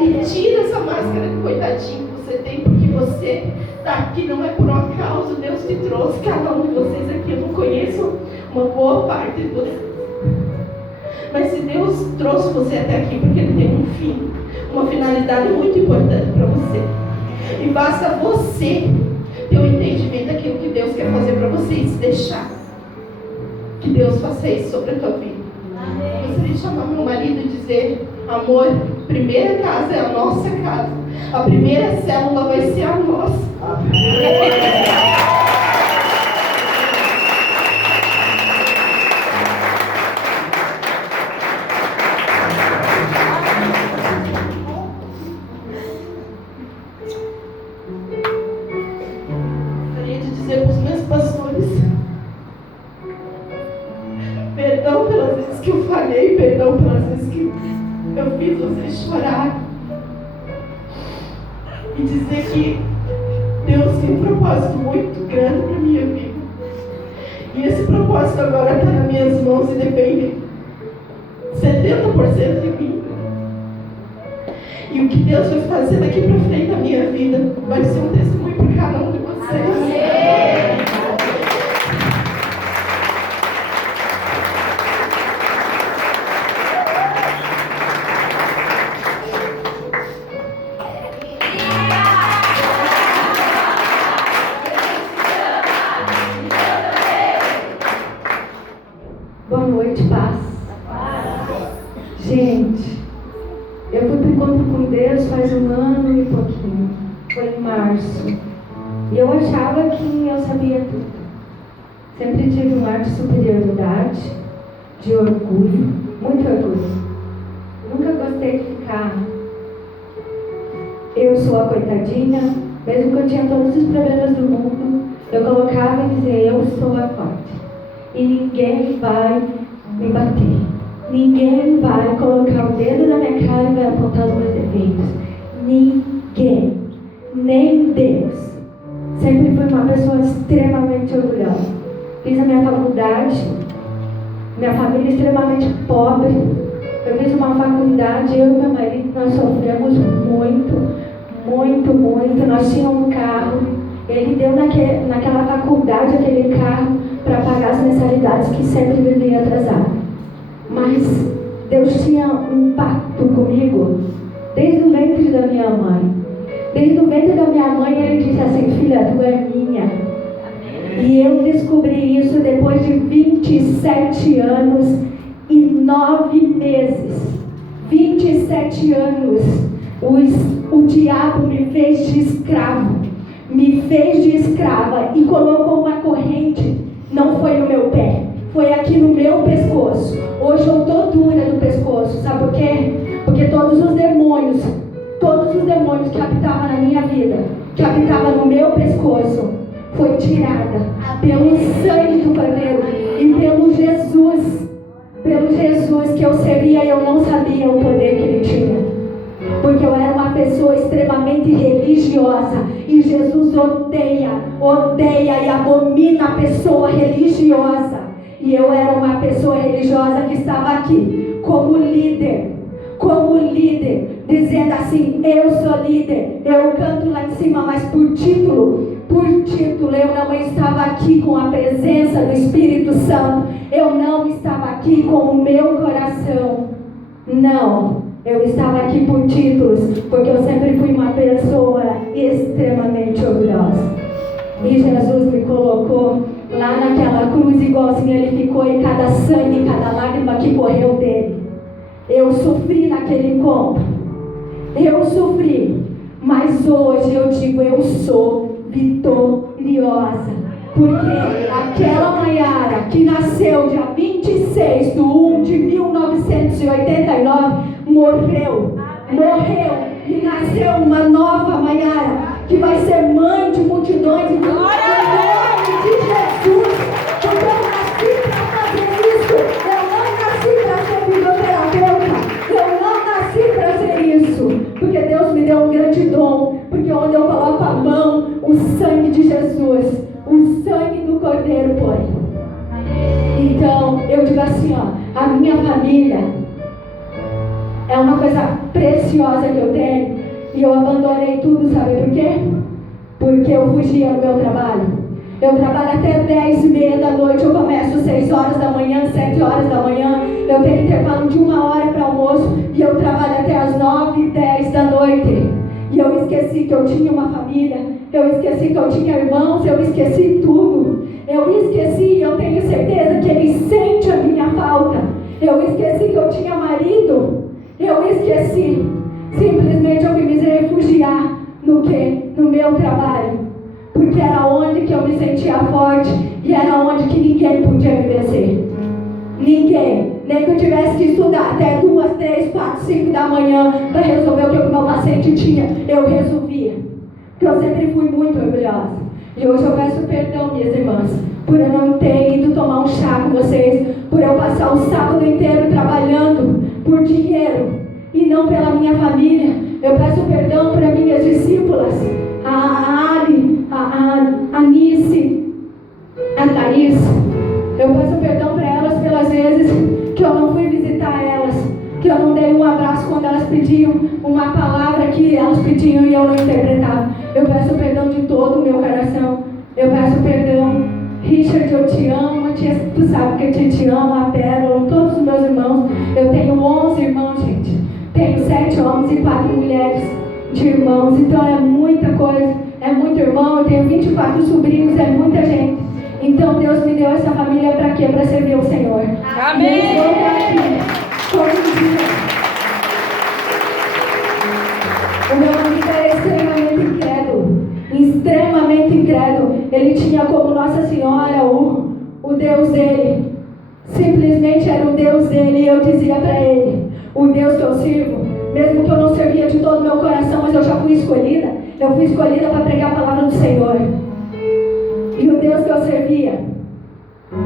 E tira essa máscara de coitadinho que você tem, porque você está aqui não é por uma causa. Deus te trouxe, cada um de vocês aqui. Eu não conheço uma boa parte de vocês. Mas se Deus trouxe você até aqui, porque Ele tem um fim, uma finalidade muito importante para você. E basta você ter um entendimento daquilo que Deus quer fazer para você e se deixar que Deus faça isso sobre a tua vida. Eu gostaria de chamar meu marido e dizer: amor, a primeira casa é a nossa casa. A primeira célula vai ser a nossa. Gostaria de dizer para os meus pastores: perdão pelas vezes que eu falhei, perdão pelas vezes que eu fiz vocês chorar. E dizer que Deus tem um propósito muito grande para a minha vida. E esse propósito agora está nas minhas mãos e depende 70% de mim. E o que Deus vai fazer daqui para frente na minha vida vai ser um testemunho para cada um de vocês. Boa noite, paz. Gente, eu fui para o encontro com Deus faz 1 ano e pouquinho. Foi em março. E eu achava que eu sabia tudo. Sempre tive um ar de superioridade, de orgulho, muito orgulho. Nunca gostei de ficar. Eu sou a coitadinha, mesmo que eu tinha todos os problemas do mundo, eu colocava e dizia: eu sou a forte. E ninguém vai me bater. Ninguém vai colocar o dedo na minha cara e vai apontar os meus defeitos. Ninguém. Nem Deus. Sempre fui uma pessoa extremamente orgulhosa. Fiz a minha faculdade. Minha família é extremamente pobre. Eu fiz uma faculdade, eu e meu marido, nós sofremos muito. Nós tínhamos um carro. Ele deu naquela faculdade aquele carro para pagar as mensalidades que sempre vivia atrasado. Mas Deus tinha um pacto comigo desde o ventre da minha mãe. Desde o ventre da minha mãe ele disse assim: filha, tu é minha. E eu descobri isso depois de 27 anos e 9 meses. 27 anos. O diabo me fez de escravo. Me fez de escrava e colocou uma corrente. Não foi no meu pé, foi aqui no meu pescoço. Hoje eu estou dura no pescoço. Sabe por quê? Porque todos os demônios que habitavam na minha vida, que habitavam no meu pescoço, foi tirada pelo sangue do Cordeiro e pelo Jesus que eu servia. Eu não sabia o poder que ele tinha. Porque eu era uma pessoa extremamente religiosa. E Jesus odeia e abomina a pessoa religiosa. E eu era uma pessoa religiosa que estava aqui como líder, dizendo assim: eu sou líder, eu canto lá em cima, mas por título eu não estava aqui com a presença do Espírito Santo. Eu não estava aqui com o meu coração. Não. Eu estava aqui por títulos, porque eu sempre fui uma pessoa extremamente orgulhosa. E Jesus me colocou lá naquela cruz, igualzinho ele ficou, e cada sangue, cada lágrima que correu dele. Eu sofri naquele encontro. Eu sofri. Mas hoje eu digo: eu sou vitoriosa. Porque aquela Maiara que nasceu dia 26 de 1 de 1989 morreu. E nasceu uma nova Maiara que vai ser mãe de multidões. Em nome de Jesus. Porque eu nasci para fazer isso. Eu não nasci para ser fisioterapeuta. Eu não nasci para ser isso. Porque Deus me deu um grande dom. Porque onde eu coloco a mão, o sangue de Jesus, o sangue do Cordeiro põe. Então, eu digo assim, ó, a minha família é uma coisa preciosa que eu tenho. E eu abandonei tudo, sabe por quê? Porque eu fugia do meu trabalho. Eu trabalho até 10h30 da noite, eu começo 6 horas da manhã, 7 horas da manhã. Eu tenho intervalo de 1 hora para almoço e eu trabalho até as 9, 10 da noite. E eu esqueci que eu tinha uma família, eu esqueci que eu tinha irmãos, eu esqueci tudo. Eu esqueci, eu tenho certeza que Ele sente a minha falta. Eu esqueci que eu tinha marido. Eu esqueci. Simplesmente eu me quis refugiar no quê? No meu trabalho. Porque era onde que eu me sentia forte e era onde que ninguém podia me vencer. Ninguém. Nem que eu tivesse que estudar até 2, 3, 4, 5 da manhã para resolver o que o meu paciente tinha. Eu resolvia. Porque eu sempre fui muito orgulhosa. E hoje eu peço perdão, minhas irmãs, por eu não ter ido tomar um chá com vocês, por eu passar o sábado inteiro trabalhando por dinheiro e não pela minha família. Eu peço perdão para minhas discípulas, a Ali, a Nice, a Thaís. Eu peço perdão para elas pelas vezes que eu não fui visitar elas, que eu não dei um abraço quando elas pediam uma palavra que elas pediam e eu não interpretava. Eu peço perdão de todo o meu coração. Eu peço perdão, Richard, eu te amo, tu sabe que eu te amo, a Pérola, todos os meus irmãos. Eu tenho 11 irmãos, gente. Tenho 7 homens e 4 mulheres de irmãos. Então é muita coisa, é muito irmão. Eu tenho 24 sobrinhos, é muita gente. Então Deus me deu essa família para quê? Para servir o Senhor. Amém! E eles vão estar aqui todo dia. O meu amigo era extremamente incrédulo. Ele tinha como Nossa Senhora o Deus dele. Simplesmente era o Deus dele. E eu dizia para ele: o Deus que eu sirvo, mesmo que eu não servia de todo o meu coração, mas eu já fui escolhida. Eu fui escolhida para pregar a palavra do Senhor. E o Deus que eu servia,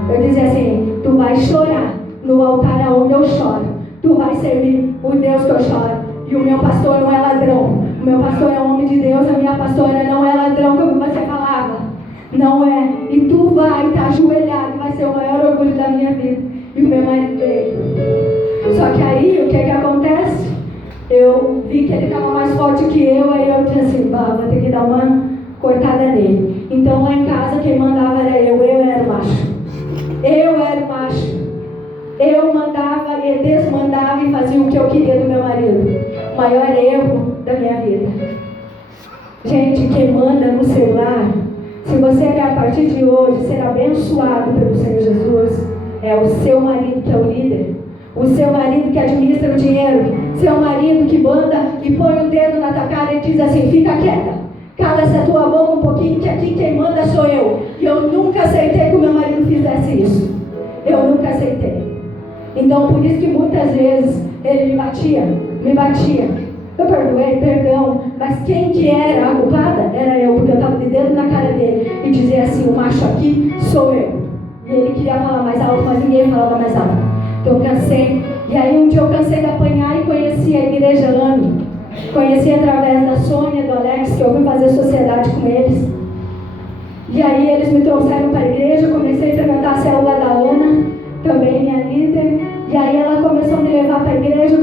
eu dizia assim: tu vai chorar no altar aonde eu choro. Tu vai servir o Deus que eu choro. E o meu pastor não é ladrão. O meu pastor é homem de Deus. A minha pastora não é ladrão, como você falava. Não é. E tu vai estar ajoelhado. Vai ser o maior orgulho da minha vida. E o meu marido veio. Só que aí, o que acontece? Eu vi que ele estava mais forte que eu. Aí eu disse assim: vou ter que dar uma cortada nele. Então lá em casa quem mandava era eu. Eu era o macho. Eu mandava e desmandava e fazia o que eu queria do meu marido. O maior erro da minha vida. Gente, quem manda no celular, se você quer a partir de hoje ser abençoado pelo Senhor Jesus, é o seu marido que é o líder. O seu marido que administra o dinheiro. Seu marido que manda e põe o dedo na tua cara e diz assim: fica quieta. Cala essa tua boca um pouquinho, que aqui quem manda sou eu. E eu nunca aceitei que o meu marido fizesse isso. Eu nunca aceitei. Então por isso que muitas vezes ele me batia. Eu perdoei, perdão, mas quem que era a culpada? Era eu, porque eu estava de dedo na cara dele e dizia assim: o macho aqui sou eu. E ele queria falar mais alto, mas ninguém falava mais alto. Então eu cansei. E aí um dia eu cansei de apanhar e conheci a igreja AME. Conheci através da Sônia, do Alex, que eu fui fazer sociedade com eles. E aí eles me trouxeram para a igreja, eu comecei a frequentar a célula da Ana, também minha líder. E aí ela começou a me levar para a igreja,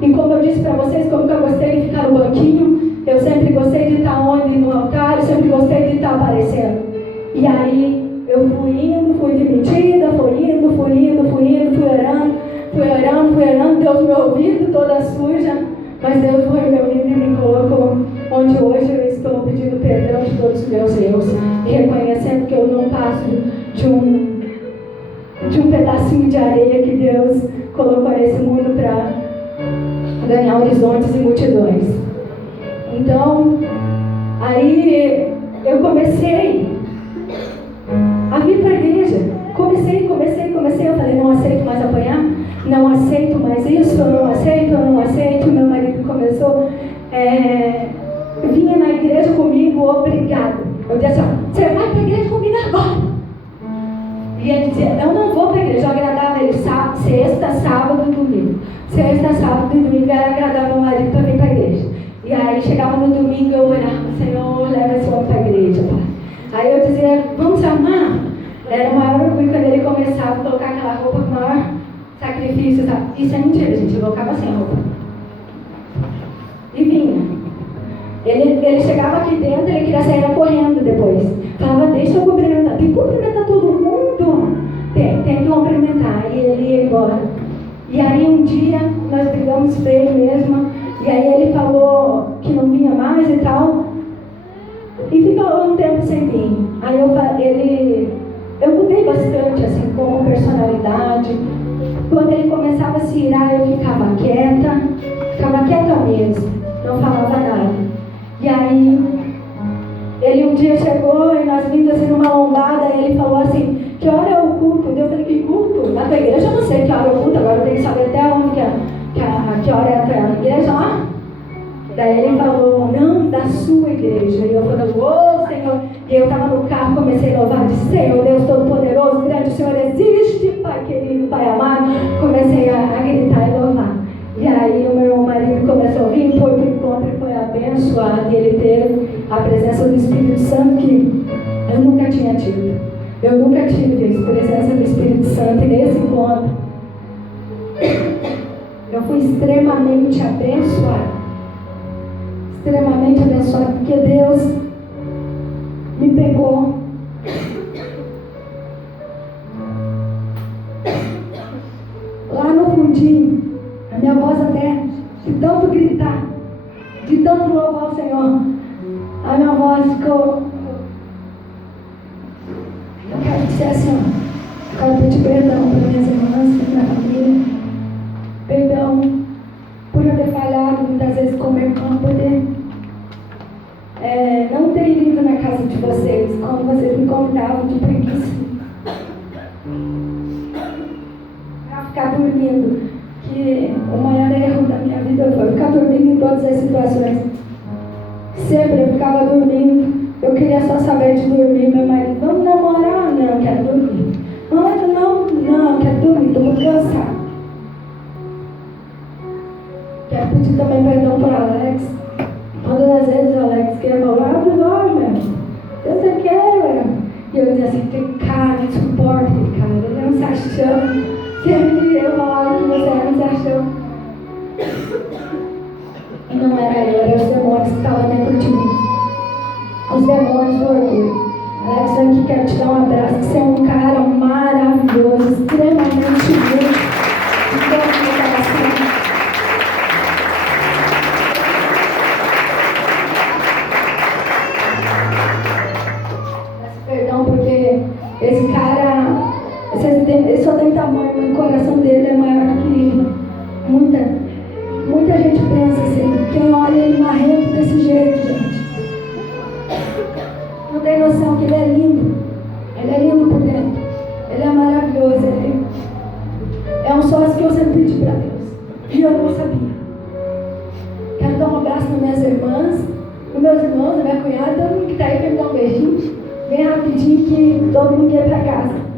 E como eu disse para vocês, que eu nunca gostei de ficar no banquinho, eu sempre gostei de estar onde? No altar, eu sempre gostei de estar aparecendo. E aí eu fui indo, fui demitida, fui orando, Deus me ouvindo toda suja, mas Deus foi me ouvindo e me colocou onde hoje eu estou pedindo perdão de todos os meus erros e reconhecendo que eu não passo de um pedacinho de areia que Deus colocou nesse mundo para ganhar horizontes e multidões. Então, aí eu comecei a vir para a igreja. Comecei. Eu falei: não aceito mais apanhar, não aceito mais isso, eu não aceito. Meu marido começou, vinha na igreja comigo, obrigado. Eu dizia assim: você vai para a igreja comigo agora. E ele dizia: eu não vou para a igreja. Eu agradava ele sexta, sábado e domingo. Eu agradava meu marido para vir para a igreja. E aí chegava no domingo, eu orava: Senhor, leva esse homem para a igreja, pai. Aí eu dizia: vamos amar. Era o maior orgulho quando ele começava a colocar aquela roupa com o maior sacrifício, sabe? Isso é mentira, gente. Eu colocava sem roupa. E vinha. Ele chegava aqui dentro, ele queria sair correndo depois. Falava: deixa eu cumprimentar. Tem que cumprimentar todo mundo. Tem que cumprimentar. E ele ia embora. E aí um dia nós brigamos feio mesmo. E aí ele falou que não vinha mais e tal. E ficou um tempo sem vir. Aí eu mudei bastante, assim, como personalidade. Quando ele começava a se irar, eu ficava quieta mesmo, não falava nada. E aí, ele um dia chegou e nós vimos assim numa lombada, e ele falou assim, que hora é o culto? Eu falei, que culto? Na tua igreja eu não sei que hora é o culto, agora eu tenho que saber até onde que hora é a tua igreja lá. Daí ele falou, não, da sua igreja. E eu falei, ô Senhor. E eu estava no carro, comecei a louvar, disse, Senhor Deus Todo-Poderoso, grande, o Senhor existe, Pai querido, Pai amado. Comecei a gritar e louvar. E aí o meu marido começou a vir, foi para o encontro e foi abençoado. E ele teve a presença do Espírito Santo que eu nunca tinha tido. Eu nunca tive a presença do Espírito Santo. E nesse encontro, eu fui extremamente abençoada. Extremamente abençoada, porque Deus me pegou. Lá no fundinho, a minha voz até, de tanto gritar, de tanto louvar o Senhor, a minha voz ficou. Eu quero dizer assim, ó, quero pedir perdão para minhas irmãs, para minha família, perdão por eu ter falhado muitas vezes como irmã, poder não ter ido na casa de vocês quando vocês me convidavam de preguiça para ficar dormindo, que o maior erro da minha vida foi ficar dormindo em todas as situações. Sempre eu ficava dormindo, eu queria só saber de dormir. Meu marido, vamos namorar? Não, quero dormir. Não, quero dormir, estou muito cansada. Quero pedir também perdão para o Alex. Todas as vezes o Alex queria falar, abre os olhos, meu. Você quer, e eu dizia assim, que cara, não suporta aquele cara, ele é um sachão. Sempre eu falava que você era um sachão. E não era eu, eram os demônios que estavam dentro de mim. Os demônios do orgulho. Alex, aqui quero te dar um abraço, que você é um cara maravilhoso, extremamente bom. De todo o meu coração. Perdão, porque esse cara, ele só tem tamanho, mas o coração dele é maior que muita gente pensa assim. Quem olha ele marrento desse jeito, gente, não tem noção que ele é lindo. Ele é lindo por dentro. Ele é maravilhoso. Ele é um sócio que eu sempre pedi para Deus. E eu não sabia. Quero dar um abraço nas minhas irmãs, nos meus irmãos, na minha cunhada, todo mundo que está aí, quer me dar um beijinho. Bem rapidinho que todo mundo quer ir para casa.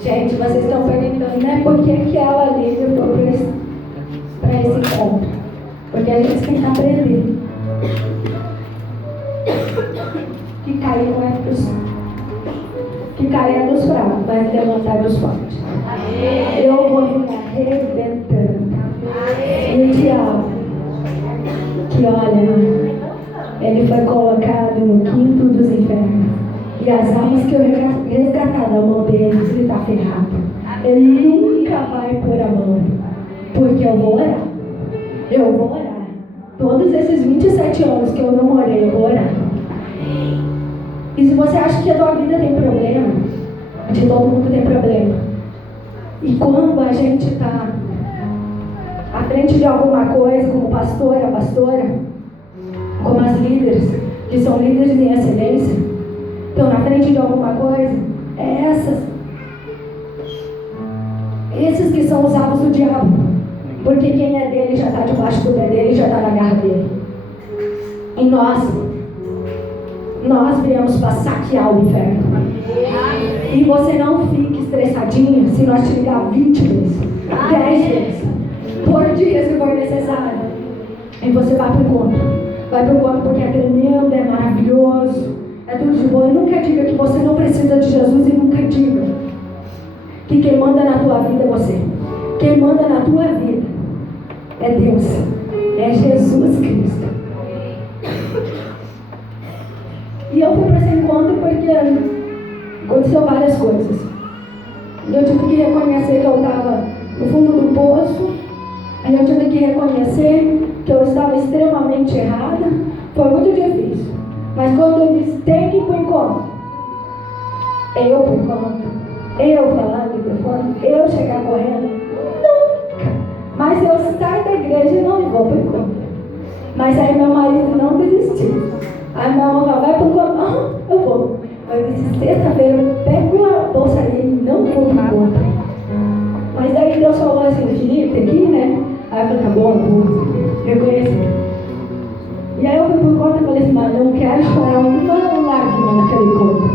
Gente, vocês estão perguntando, né? Por que ela livre foi para esse encontro? Porque a gente tem que aprender que cair não é dos que cair é dos fracos, mas levantar dos fortes. Eu vou vir arrebentando. E o diabo, que olha, ele foi colocado no quinto dos infernos. E as almas que eu resgatar da mão deles, ele está ferrado. Ele nunca vai pôr a mão. Porque eu vou orar. Eu vou orar. Todos esses 27 anos que eu não orei, eu vou orar. E se você acha que a tua vida tem problema, de todo mundo tem problema. E quando a gente está à frente de alguma coisa, como pastora, como as líderes, que são líderes em excelência, estão na frente de alguma coisa, esses que são os alvos do diabo, porque quem é dele já está debaixo do pé dele, já está na garra dele. E nós viemos para saquear o inferno. E você não fique estressadinha se nós te ligar 20 vezes, 10 vezes, por dia se for necessário. E você vai pro encontro. Vai pro encontro porque é tremendo, é maravilhoso, é tudo de bom. E nunca diga que você não precisa de Jesus e nunca diga que quem manda na tua vida é você. Quem manda na tua vida é Deus. É Jesus Cristo. E eu fui para esse encontro porque aconteceu várias coisas. Eu tive que reconhecer que eu estava no fundo do poço. Eu tive que reconhecer que eu estava extremamente errada. Foi muito difícil. Mas quando eu disse, tem que ir para o encontro, eu para o encontro, eu falar no microfone, eu chegar correndo, nunca. Mas eu saio da igreja e não vou para o encontro. Mas aí meu marido não desistiu. Aí meu irmão falou, vai para o encontro? Eu vou. Eu disse, sexta-feira eu pego a bolsa ali e não vou para o encontro. Mas daí Deus falou assim, Felipe, tem que ir, né? Aí eu falei, tá bom, eu vou. Reconheci. E aí eu fui pro encontro e falei assim, mas eu não quero chorar uma lágrima naquele encontro.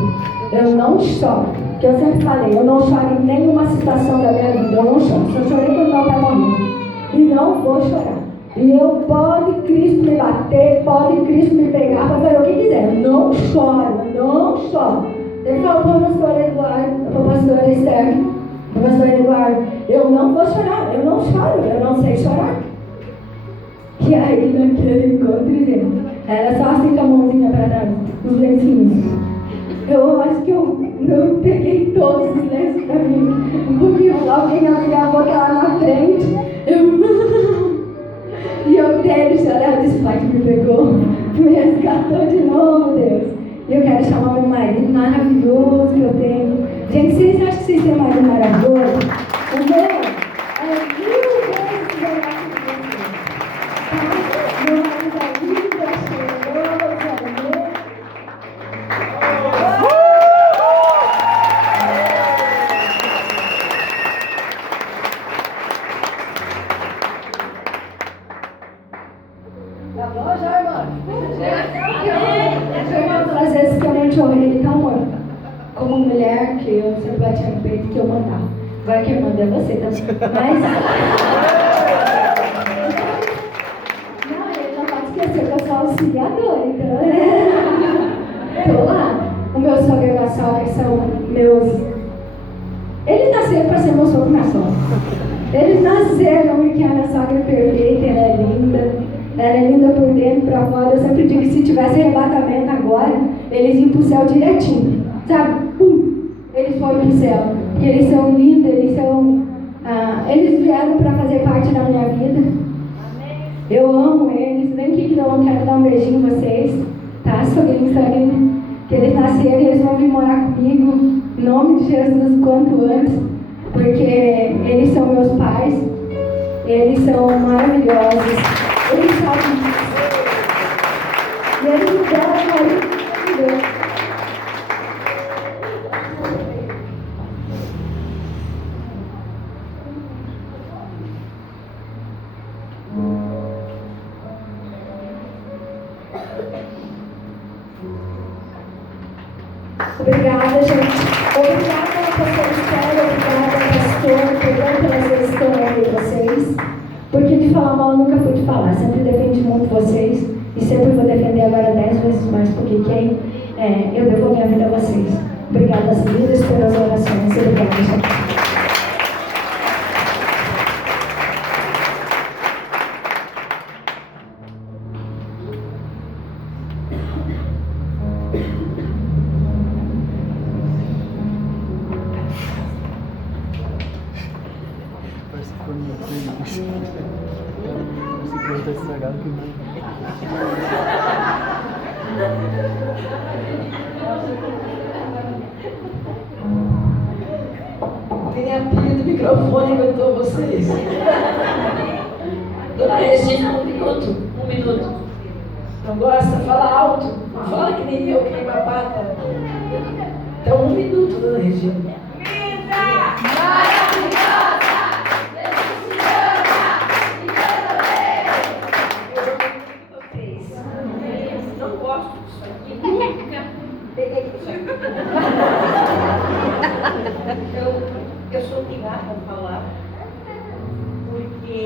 Eu não choro. Porque eu sempre falei, eu não choro em nenhuma situação da minha vida. Eu não choro. Só chorei quando meu pai morreu. E não vou chorar. E eu, pode Cristo me bater, pode Cristo me pegar para fazer o que quiser. Eu não choro, eu não choro. Ele falou para o pastor Eduardo, para o pastor Esther, para o pastor Eduardo, eu não vou chorar, eu não choro, eu não sei chorar. E aí naquele encontro, gente, era só assim com a mãozinha para trás, os lencinhos. Eu acho que eu peguei todos os lenços para mim, porque alguém abriu a boca lá na frente, e eu quero chorar, eu disse, pai que me pegou, me resgatou de novo, Deus. E eu quero chamar meu marido maravilhoso que eu tenho. Gente, vocês acham que vocês têm um marido maravilhoso? O meu é 1000 vezes melhor que vocês. Meu marido é lindo, é cheiroso, é lindo. Tá bom já, irmã? Às vezes que eu nem chorei tão como mulher, que eu sempre batia no peito que eu mandava. Agora quem manda é você também. Mas. Não, ele não pode esquecer que eu sou auxiliadora, então. Tô lá. O meu sogro e a minha sogra são meus. Eles nasceram para ser meu sogro e minha sogra. Eles nasceram porque a minha sogra é perfeita, ela é linda. Ela é linda por dentro, por fora. Eu sempre digo que se tivesse arrebatamento agora, eles iam pro céu direitinho. Sabe? Eles foram pro céu. Porque eles são lindos, eles são. Eles vieram para fazer parte da minha vida. Eu amo eles. Vem aqui que eu quero dar um beijinho em vocês. Tá, sogrinho, sogrinho? Que eles nasceram e eles vão vir morar comigo. Em nome de Jesus, quanto antes. Porque eles são meus pais. Eles são maravilhosos. Eles sabem disso. E eles me deram a carinho de Deus. Obrigada, gente. Obrigada pela pastora Estela, obrigada, pastor, perdão pelas vezes que eu errei vocês. Porque de falar mal eu nunca fui de falar. Sempre defendi muito vocês. E sempre vou defender agora 10 vezes mais. Porque eu devo minha vida a vocês. Obrigada às vidas pelas orações. Obrigada, gente. Tem a pilha do microfone aguentou vocês. Dona Regina, um minuto. Não gosta? Fala alto. Não fala que nem eu, que nem babata. Então, 1 minuto, Dona Regina. Não gosto disso aqui, nunca peguei isso aqui. Eu sou obrigada a falar, porque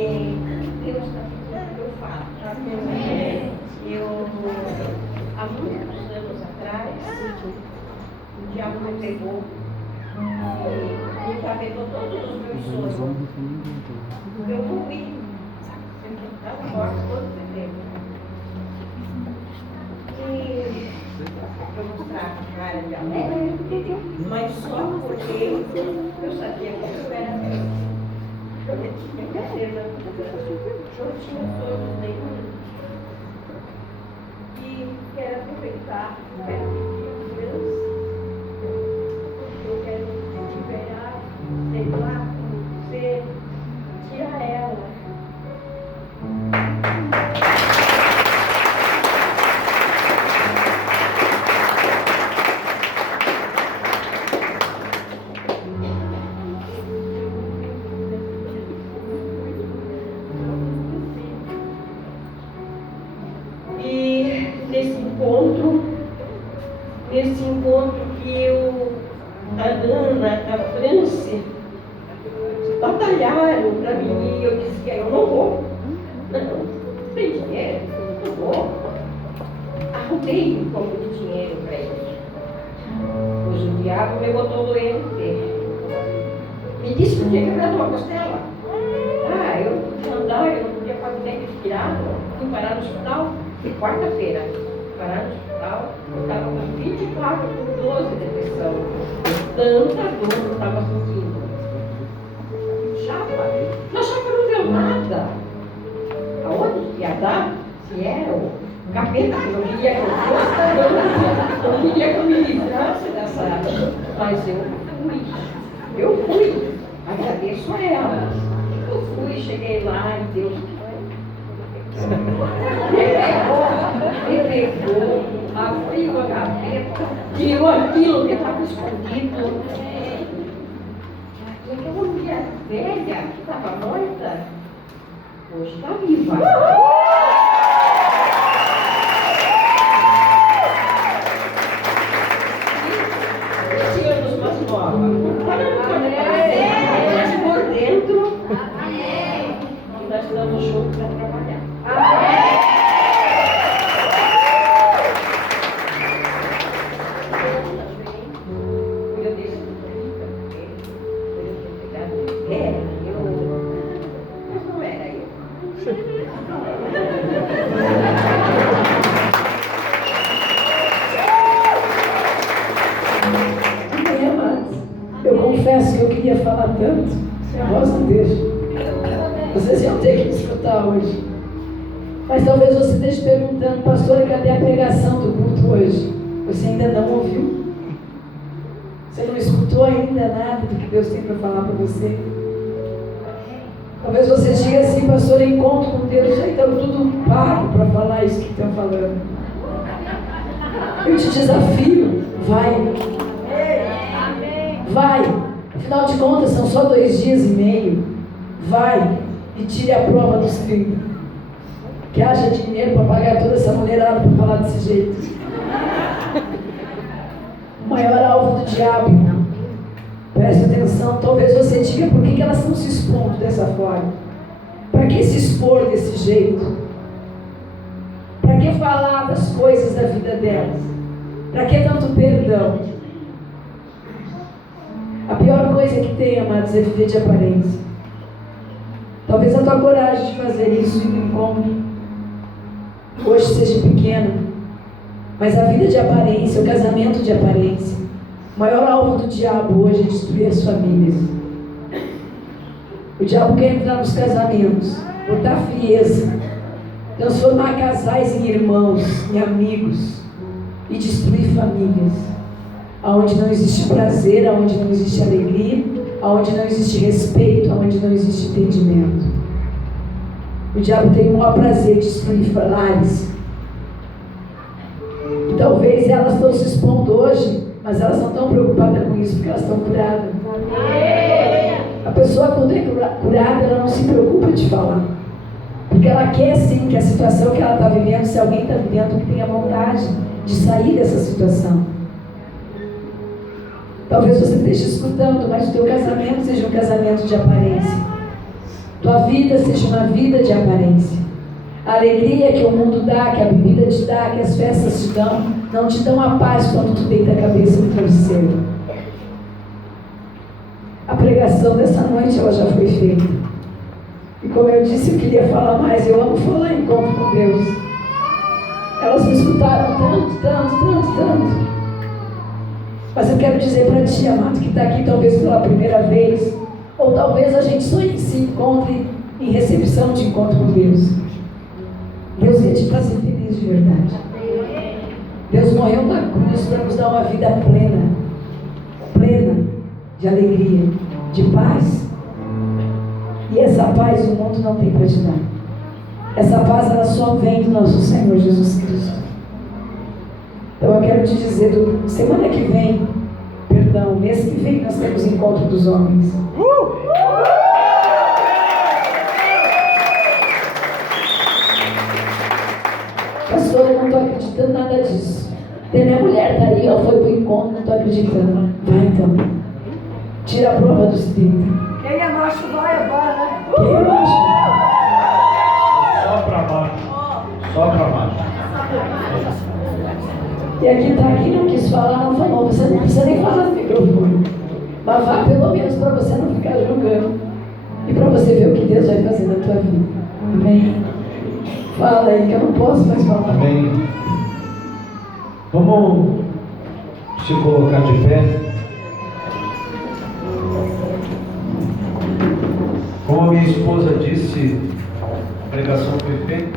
Deus está pedindo que eu fale. abençoado. Eu, há muitos anos atrás, o diabo me pegou e encarregou todos os meus sonhos. Eu morri. Eu estava morta todo esse tempo. E eu mostrava cara de alegre, mas só porque eu sabia que eu era Deus. Eu tinha certeza que eu tinha sonhos nenhum. E quero aproveitar, quero pedir a Deus, eu quero liberar, sei lá, você, tirar ela. Nesse encontro que a Ana, a Franci, batalharam para mim e eu disse que eu não vou. Não tem dinheiro, não vou. Arrumei um pouco de dinheiro para isso. Pois o diabo me botou doente. Me disse que tinha quebrado uma costela. Eu não podia andar, eu não podia fazer nem respirar. Fui parar no hospital, quarta-feira. Parar no hospital, eu estava com 24 por 12 de depressão. Tanta dor eu estava sentindo. Mas Chapa não deu nada. Aonde ia dar? Se era o capeta que não queria que eu fosse, não queria que eu me livrasse dessa. Mas eu fui. Agradeço a ela. Eu fui, cheguei lá e Deus me levou, abriu a gaveta, tirou aquilo que estava escondido. E aquela mulher velha que estava morta, hoje está viva. 20 anos mais nova. Mas por dentro, e nós estamos juntos para trabalhar. Eu confesso que eu queria falar tanto, se a voz não deixa. Vocês iam ter que escutar hoje. Mas talvez você esteja perguntando, pastora, cadê a pregação do culto hoje? Você ainda não ouviu? Você não escutou ainda nada do que Deus tem para falar para você? Talvez você diga assim, pastor, encontro com Deus, já estão tudo pago para falar isso que estão falando. Eu te desafio, vai. Vai. Afinal de contas, são só 2 dias e meio. Vai e tire a prova dos 30. Que haja dinheiro para pagar toda essa mulherada para falar desse jeito. O maior alvo do diabo. Preste atenção, talvez você diga por que elas estão se expondo dessa forma. Para que se expor desse jeito? Para que falar das coisas da vida delas? Para que tanto perdão? A pior coisa que tem, amados, é viver de aparência. Talvez a tua coragem de fazer isso em um encontro hoje seja pequena, mas a vida de aparência, o casamento de aparência, o maior alvo do diabo hoje é destruir as famílias. O diabo quer entrar nos casamentos, botar frieza, transformar casais em irmãos, em amigos e destruir famílias. Aonde não existe prazer, aonde não existe alegria, aonde não existe respeito, aonde não existe entendimento. O diabo tem o maior prazer de destruir lares. E talvez elas estão se expondo hoje, mas elas não estão preocupadas com isso, porque elas estão curadas. A pessoa, quando é curada, ela não se preocupa de falar. Porque ela quer sim que a situação que ela está vivendo, se alguém está vivendo, que tenha vontade de sair dessa situação. Talvez você esteja escutando, mas o teu casamento seja um casamento de aparência. Tua vida seja uma vida de aparência. A alegria que o mundo dá, que a bebida te dá, que as festas te dão, não te dão a paz quando tu deita a cabeça no travesseiro. A pregação dessa noite ela já foi feita. E como eu disse, eu queria falar mais. Eu amo falar em encontro com Deus. Elas me escutaram tanto. Mas eu quero dizer para ti, amado, que está aqui talvez pela primeira vez, ou talvez a gente só se encontre em recepção de encontro com Deus. Deus quer te fazer feliz de verdade. Deus morreu na cruz para nos dar uma vida plena de alegria, de paz. E essa paz o mundo não tem para te dar. Essa paz ela só vem do nosso Senhor Jesus Cristo. Então eu quero te dizer, semana que vem, mês que vem nós temos encontro dos homens. Pastor, eu não estou acreditando nada disso. Tem minha mulher tá aí, ó, foi pro encontro, não estou acreditando. Vai então. Tira a prova dos 30. Quem é macho vai agora, né? Quem é macho? Só pra baixo. Só pra baixo. E aqui tá, quem não quis falar, não falou. Você não precisa nem falar no microfone. Mas vá pelo menos para você não ficar julgando. E para você ver o que Deus vai fazer na tua vida. Amém? Fala aí que eu não posso mais falar. Amém. Vamos se colocar de pé. Como a minha esposa disse, a pregação foi feita.